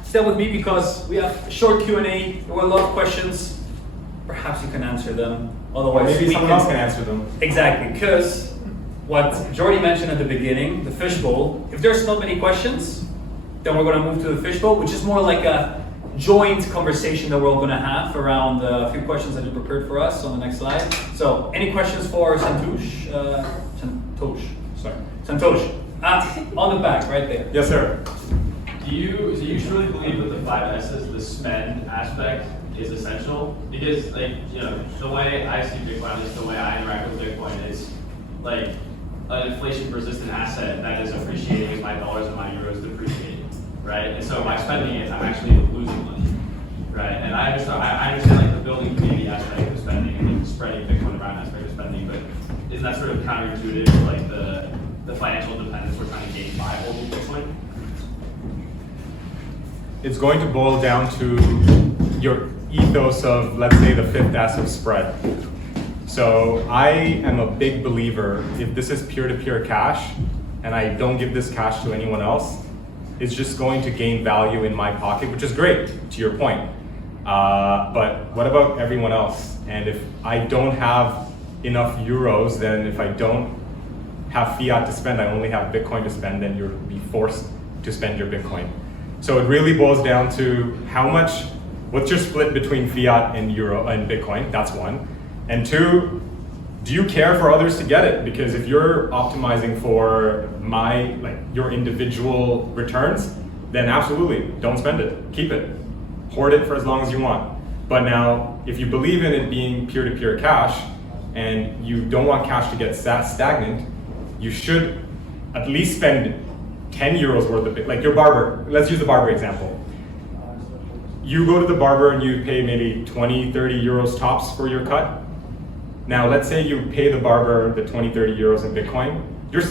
Stay with me because we have a short Q&A. There were a lot of questions. Perhaps you can answer them. Otherwise, Maybe someone else can answer them. Exactly, because what Jordi mentioned at the beginning, the fishbowl. If there's not many questions, then we're going to move to the fishbowl, which is more like a joint conversation that we're all going to have around a few questions that you prepared for us on the next slide. So, any questions for Santosh? Santosh. On the back, right there. Yes, sir. Do you truly believe that the 5 S's, the spend aspect, is essential? Because the way I see Bitcoin, at least the way I interact with Bitcoin, is like an inflation-resistant asset that is appreciating as my dollars and my euros depreciate, right? And so by spending it, I'm actually losing money, right? And I understand like the building community aspect of spending and the spreading Bitcoin around aspect of spending, but isn't that sort of counterintuitive to like the financial dependence we're trying to gain by holding Bitcoin? It's going to boil down to your ethos of, let's say, the 5th S of spread. So I am a big believer, if this is peer-to-peer cash, and I don't give this cash to anyone else, it's just going to gain value in my pocket, which is great, to your point. But what about everyone else? And if I don't have enough euros, then if I don't have fiat to spend, I only have Bitcoin to spend, then you'll be forced to spend your Bitcoin. So it really boils down to what's your split between fiat and euro and Bitcoin? That's one. And two, do you care for others to get it? Because if you're optimizing for your individual returns, then absolutely, don't spend it, keep it. Hoard it for as long as you want. But now, if you believe in it being peer-to-peer cash, and you don't want cash to get stagnant, you should at least spend 10 euros worth of it. Like your barber, let's use the barber example. You go to the barber and you pay maybe 20, 30 euros tops for your cut. Now, let's say you pay the barber the 20, 30 euros in Bitcoin.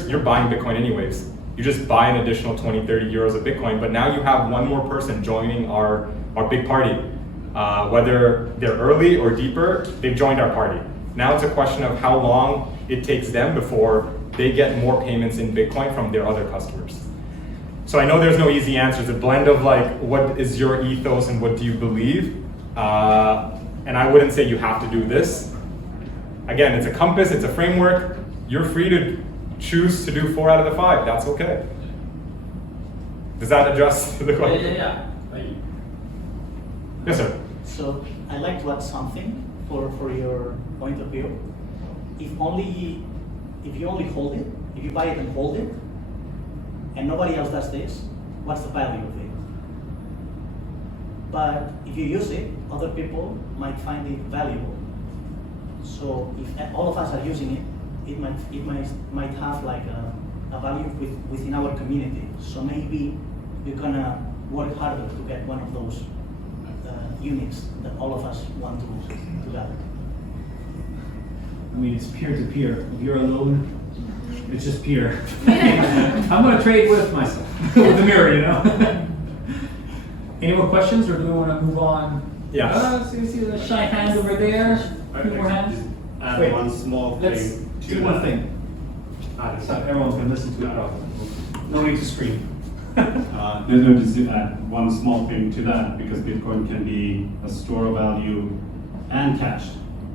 You're buying Bitcoin anyways. You just buy an additional 20, 30 euros of Bitcoin, but now you have one more person joining our big party. Whether they're early or deeper, they've joined our party. Now it's a question of how long it takes them before they get more payments in Bitcoin from their other customers. So I know there's no easy answer. It's a blend of what is your ethos and what do you believe? And I wouldn't say you have to do this. Again, it's a compass, it's a framework. You're free to choose to do 4 out of the 5. That's okay. Does that address the question? Yeah. Thank you. Yes, sir. So I'd like to add something for your point of view. If you only hold it, if you buy it and hold it, and nobody else does this, what's the value of it? But if you use it, other people might find it valuable. So if all of us are using it, it might have like a value within our community. So maybe we're gonna work harder to get one of those units that all of us want to gather. I mean, it's peer-to-peer. If you're alone, it's just peer. I'm going to trade with myself, with the mirror, Any more questions, or do we want to move on? Yeah. So you see the shy hand over there? Two more hands? Add one small Let's thing do one thing. So everyone's going to listen to it properly. No need to scream. No, just to add one small thing to that, because Bitcoin can be a store of value and cash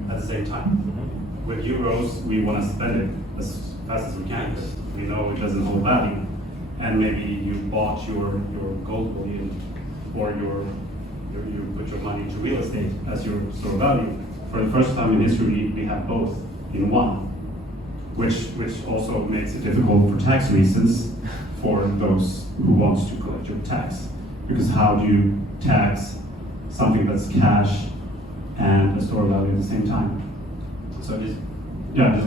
at the same time. With euros, we want to spend it as fast as we can, because we know it doesn't hold value. And maybe you bought your gold bullion, or you put your money into real estate as your store of value. For the first time in history, we have both in one, which also makes it difficult for tax reasons for those who want to collect your tax. Because how do you tax something that's cash and a store of value at the same time? So just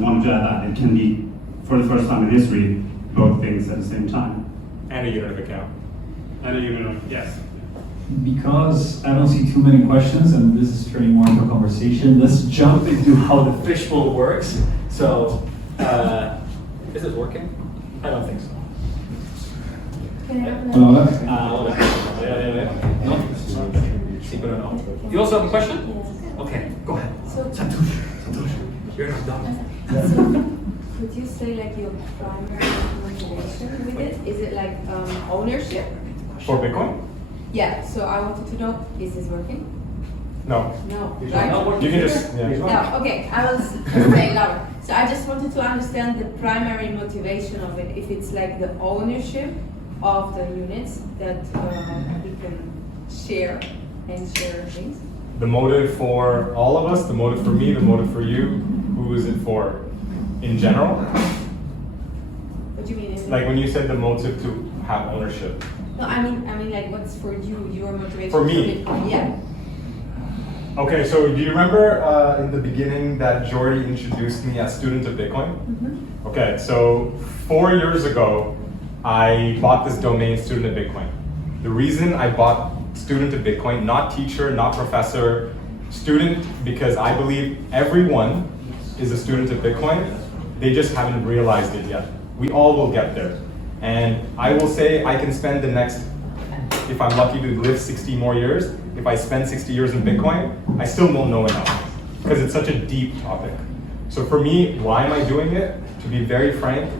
wanted to add that. It can be, for the first time in history, both things at the same time. And a unit of account. And a unit of, yes. Because I don't see too many questions and this is turning more into a conversation, let's jump into how the fishbowl works. So, is it working? I don't think so. Can I have another? No? Sí, pero no. You also have a question? Yes. Okay, go ahead. So, Santosh, you're not done. so, could you say like your primary motivation with it? Is it like ownership? For Bitcoin? Yeah, so I wanted to know, is this working? No. No. It's right? not working. You can just, yeah. No, okay, I was saying louder. So I just wanted to understand the primary motivation of it, if it's like the ownership of the units that we can share and share things. The motive for all of us, the motive for me, the motive for you, who is it for? In general? What do you mean? Is it- Like when you said the motive to have ownership. No, I mean like what's for you, your motivation For me? Bitcoin? Yeah. Okay, so do you remember in the beginning that Jordy introduced me as student of Bitcoin? Mm-hmm. Okay, so 4 years ago, I bought this domain, student of Bitcoin. The reason I bought student of Bitcoin, not teacher, not professor, student, because I believe everyone is a student of Bitcoin. They just haven't realized it yet. We all will get there. And I will say I can spend the next, if I'm lucky to live 60 more years, if I spend 60 years in Bitcoin, I still won't know enough because it's such a deep topic. So for me, why am I doing it? To be very frank,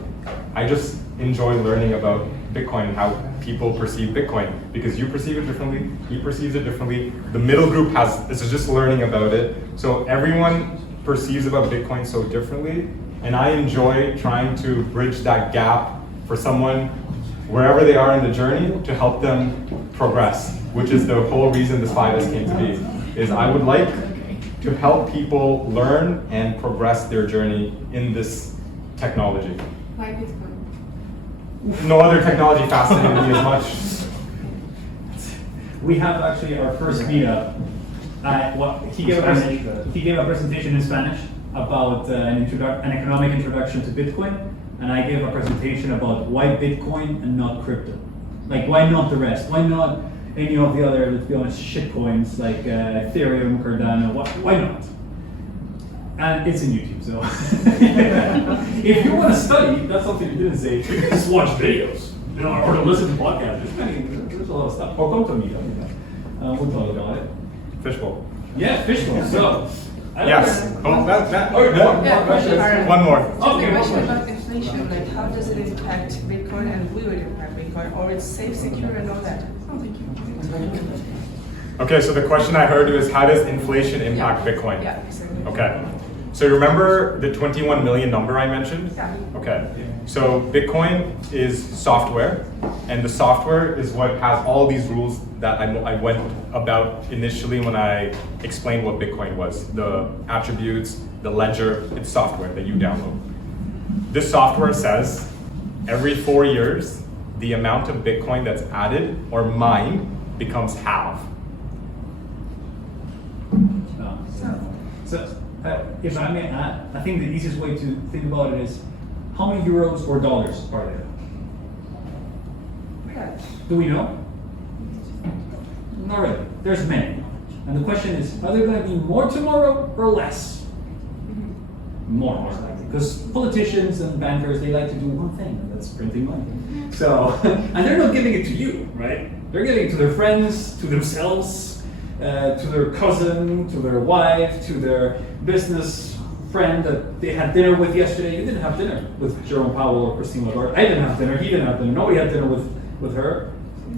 I just enjoy learning about Bitcoin and how people perceive Bitcoin, because you perceive it differently, he perceives it differently. The middle group is just learning about it. So everyone perceives about Bitcoin so differently, and I enjoy trying to bridge that gap for someone, wherever they are in the journey, to help them progress, which is the whole reason this 5S came to be, is I would like to help people learn and progress their journey in this technology. Why Bitcoin? No other technology fascinated me as much. We have actually our first meetup. He gave a presentation in Spanish about an economic introduction to Bitcoin, and I gave a presentation about why Bitcoin and not crypto. Like, why not the rest? Why not any of the other, let's be honest, shit coins like Ethereum, Cardano? Why not? And it's in YouTube, so if you want to study, that's something you didn't say. You can just watch videos, or to listen to podcasts. There's a lot of stuff. Or come to a meetup. We'll talk about it. Fishbowl. Yeah, fishbowl. So. Yes. Oh, that. Oh, Yeah, question. One more. Just a question about inflation, like how does it impact Bitcoin and will it impact Bitcoin, or it's safe, secure, and all that? Oh, thank you. Okay, so the question I heard was, how does inflation impact Bitcoin? Yeah, exactly. Okay. So you remember the 21 million number I mentioned? Yeah. Okay. So Bitcoin is software, and the software is what has all these rules that I went about initially when I explained what Bitcoin was. The attributes, the ledger, it's software that you download. This software says every 4 years, the amount of Bitcoin that's added or mined becomes half. So, if I may add, I think the easiest way to think about it is, how many euros or dollars are there? Yeah. Do we know? Not really. There's many. And the question is, are there going to be more tomorrow or less? More, most likely. Because politicians and bankers, they like to do one thing, and that's printing money. So, and they're not giving it to you, right? They're giving it to their friends, to themselves, to their cousin, to their wife, to their business friend that they had dinner with yesterday. You didn't have dinner with Jerome Powell or Christine Lagarde. I didn't have dinner. He didn't have dinner. Nobody had dinner with with her,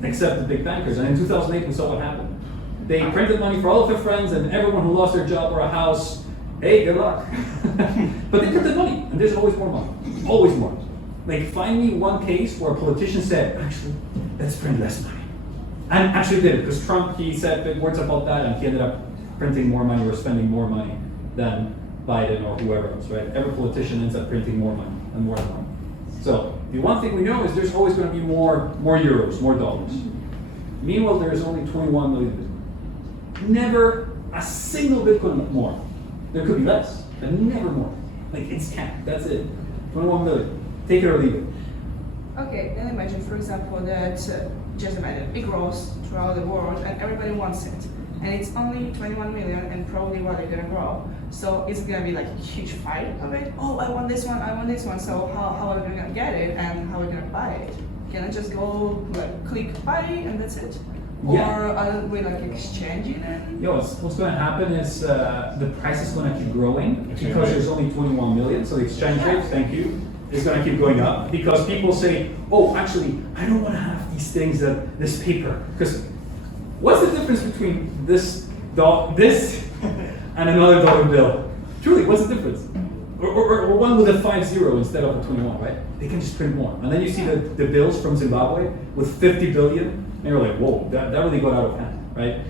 except the big bankers. And in 2008, we saw what happened. They printed money for all of their friends and everyone who lost their job or a house. Hey, good luck. But they printed money, and there's always more money. Always more. Like, find me one case where a politician said, actually, let's print less money. And actually did it, because Trump, he said big words about that, and he ended up printing more money or spending more money than Biden or whoever else, right? Every politician ends up printing more money and more money. So the one thing we know is there's always going to be more euros, more dollars. Meanwhile, there's only 21 million Bitcoin. Never a single Bitcoin more. There could be less, but never more. Like, it's capped, that's it. 21 million. Take it or leave it. Okay, then imagine, for example, that just imagine it grows throughout the world and everybody wants it. And it's only 21 million and probably what they're gonna grow. So it's gonna be like a huge fight of it. Oh, I want this one, I want this one. So how are we gonna get it and how are we gonna buy it? Can I just go like click buy and that's it? Yeah. Or are we like exchanging it? Yo, what's going to happen is the price is going to keep growing because there's only 21 million. So the exchange rate, thank you, is going to keep going up because people say, oh, actually, I don't want to have these things this paper. Because what's the difference between this and another dollar bill? Truly, what's the difference? Or one with a 50 instead of a 21, right? They can just print more. And then you see the bills from Zimbabwe with 50 billion. And you're like, whoa, that really got out of hand, right?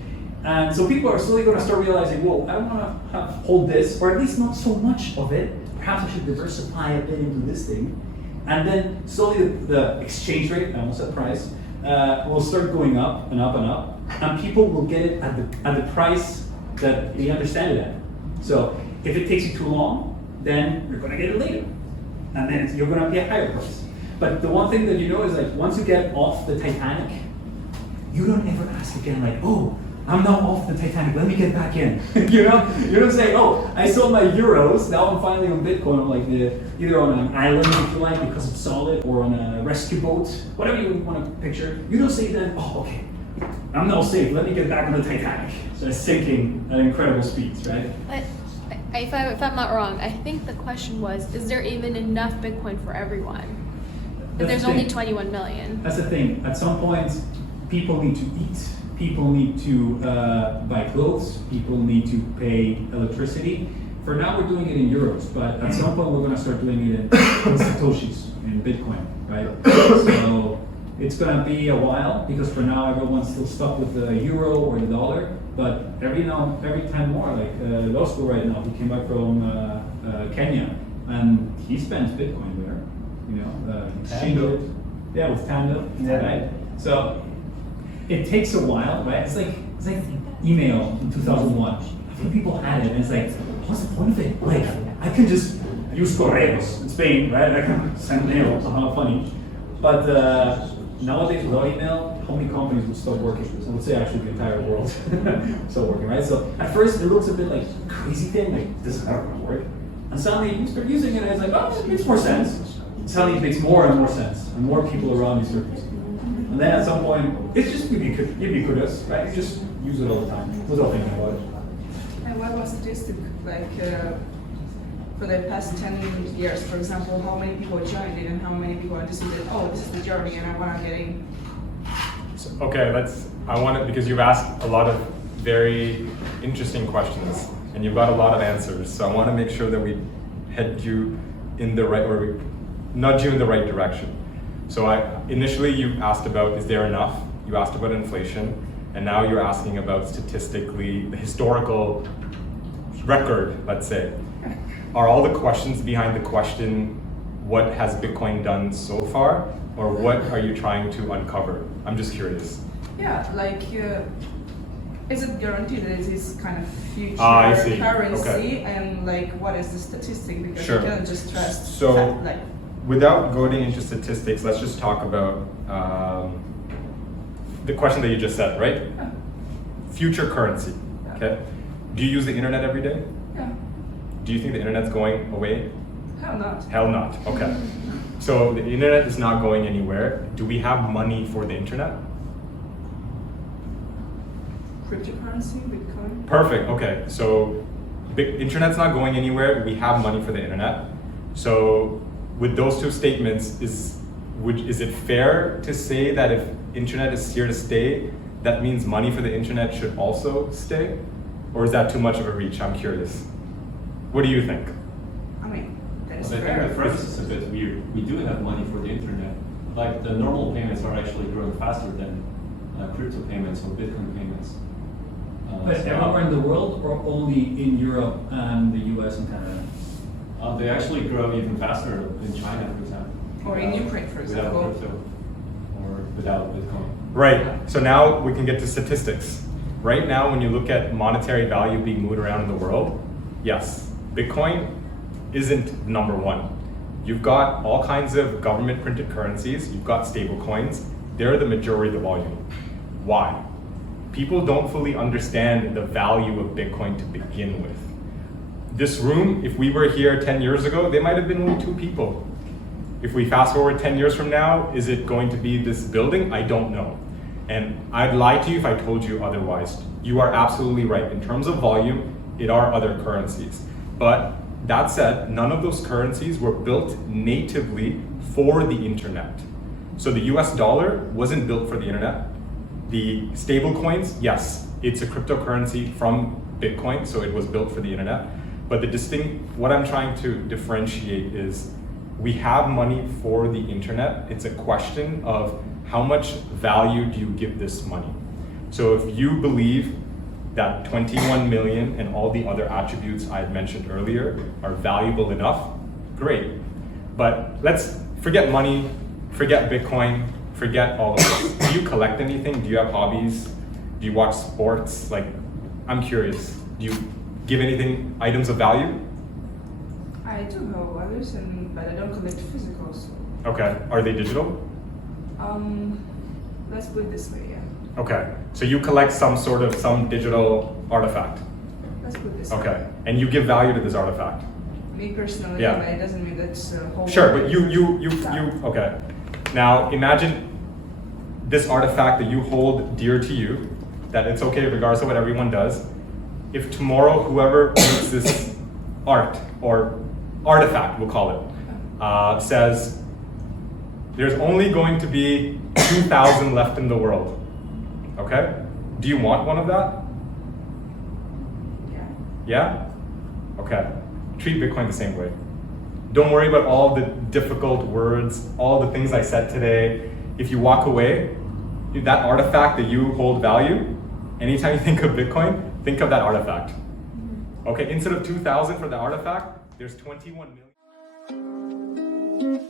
And so people are slowly going to start realizing, whoa, I don't want to hold this, or at least not so much of it. Perhaps I should diversify a bit into this thing. And then slowly the exchange rate, I almost said price, will start going up and up and up. And people will get it at the price that they understand it at. So if it takes you too long, then you're going to get it later. And then you're going to pay a higher price. But the one thing that you know is like, once you get off the Titanic, you don't ever ask again, like, oh, I'm now off the Titanic, let me get back in. You know? You don't say, oh, I sold my euros, now I'm finally on Bitcoin. I'm like, either on an island, if you like, because it's solid, or on a rescue boat, whatever you want to picture. You don't say then, oh, okay, I'm now safe, let me get back on the Titanic. So it's sinking at incredible speeds, right? But if I'm not wrong, I think the question was, is there even enough Bitcoin for everyone? But there's only 21 million. That's the thing. At some point, people need to eat, people need to buy clothes, people need to pay electricity. For now, we're doing it in euros, but at some point, we're going to start doing it in Santoshis, in Bitcoin, right? So it's going to be a while, because for now, everyone's still stuck with the euro or the dollar, but every time more, like Roscoe right now, he came back from Kenya, and he spends Bitcoin there, you know, exchange it. Yeah, with Tando, right? So it takes a while, right? It's like email in 2001. A few people had it, and it's like, what's the point of it? Like, I can just use correos in Spain, right? I can send mail, somehow funny. But nowadays, without email, how many companies would stop working? I would say actually the entire world stop working, right? So at first, it looks a bit like a crazy thing, like, this is never gonna work. And suddenly, you start using it, and it's like, oh, it makes more sense. Suddenly, it makes more and more sense, and more people around you start using it. And then at some point, it's just ubiquitous, right? You just use it all the time without thinking about it. And what was statistic like for the past 10 years, for example, how many people joined it and how many people decided, oh, this is the journey and I want to get in? So, okay, I want to, because you've asked a lot of very interesting questions and you've got a lot of answers. So I want to make sure that we head you in the right, or we nudge you in the right direction. So initially you asked about, is there enough? You asked about inflation, and now you're asking about statistically, the historical record, let's say. Are all the questions behind the question, what has Bitcoin done so far? Or what are you trying to uncover? I'm just curious. Yeah, like, is it guaranteed that it is kind of future currency? Okay. And like, what is the statistic? Because Sure. you cannot just trust So, like, without going into statistics, let's just talk about the question that you just said, right? Yeah. Future currency, okay? Do you use the internet every day? Yeah. Do you think the internet's going away? Hell not. Hell not, okay. So the internet is not going anywhere. Do we have money for the internet? Cryptocurrency, Bitcoin. Perfect, okay. So internet's not going anywhere. We have money for the internet. So with those two statements, is it fair to say that if internet is here to stay, that means money for the internet should also stay? Or is that too much of a reach? I'm curious. What do you think? I mean, that is I fair. think the premise is a bit weird. We do have money for the internet. Like the normal payments are actually growing faster than crypto payments or Bitcoin payments. But So, everywhere in the world, or only in Europe and the US and Canada? they actually grow even faster in China, for example. Or in Ukraine, for example. Without crypto or without Bitcoin. Right, so now we can get to statistics. Right now, when you look at monetary value being moved around in the world, yes, Bitcoin isn't number one. You've got all kinds of government printed currencies, you've got stable coins, they're the majority of the volume. Why? People don't fully understand the value of Bitcoin to begin with. This room, if we were here 10 years ago, there might have been only 2 people. If we fast forward 10 years from now, is it going to be this building? I don't know. And I'd lie to you if I told you otherwise. You are absolutely right. In terms of volume, it are other currencies. But that said, none of those currencies were built natively for the internet. So the US dollar wasn't built for the internet. The stable coins, yes, it's a cryptocurrency from Bitcoin, so it was built for the internet. But what I'm trying to differentiate is we have money for the internet. It's a question of how much value do you give this money? So if you believe that 21 million and all the other attributes I had mentioned earlier are valuable enough, great. But let's forget money, forget Bitcoin, forget all of this. Do you collect anything? Do you have hobbies? Do you watch sports? Like, I'm curious. Do you give anything, items of value? I do have values, but I don't collect physicals. Okay, are they digital? Let's put it this way, yeah. Okay, so you collect some digital artifact. Let's put it this way. Okay, and you give value to this artifact. Me personally, Yeah. but it doesn't mean that's a whole. Sure, but okay. Now imagine this artifact that you hold dear to you, that it's okay regardless of what everyone does. If tomorrow whoever makes this art or artifact, we'll call it, says there's only going to be 2,000 left in the world, okay? Do you want one of that? Yeah. Yeah? Okay. Treat Bitcoin the same way. Don't worry about all the difficult words, all the things I said today. If you walk away, that artifact that you hold value, anytime you think of Bitcoin, think of that artifact. Okay, instead of 2,000 for the artifact, there's 21 million.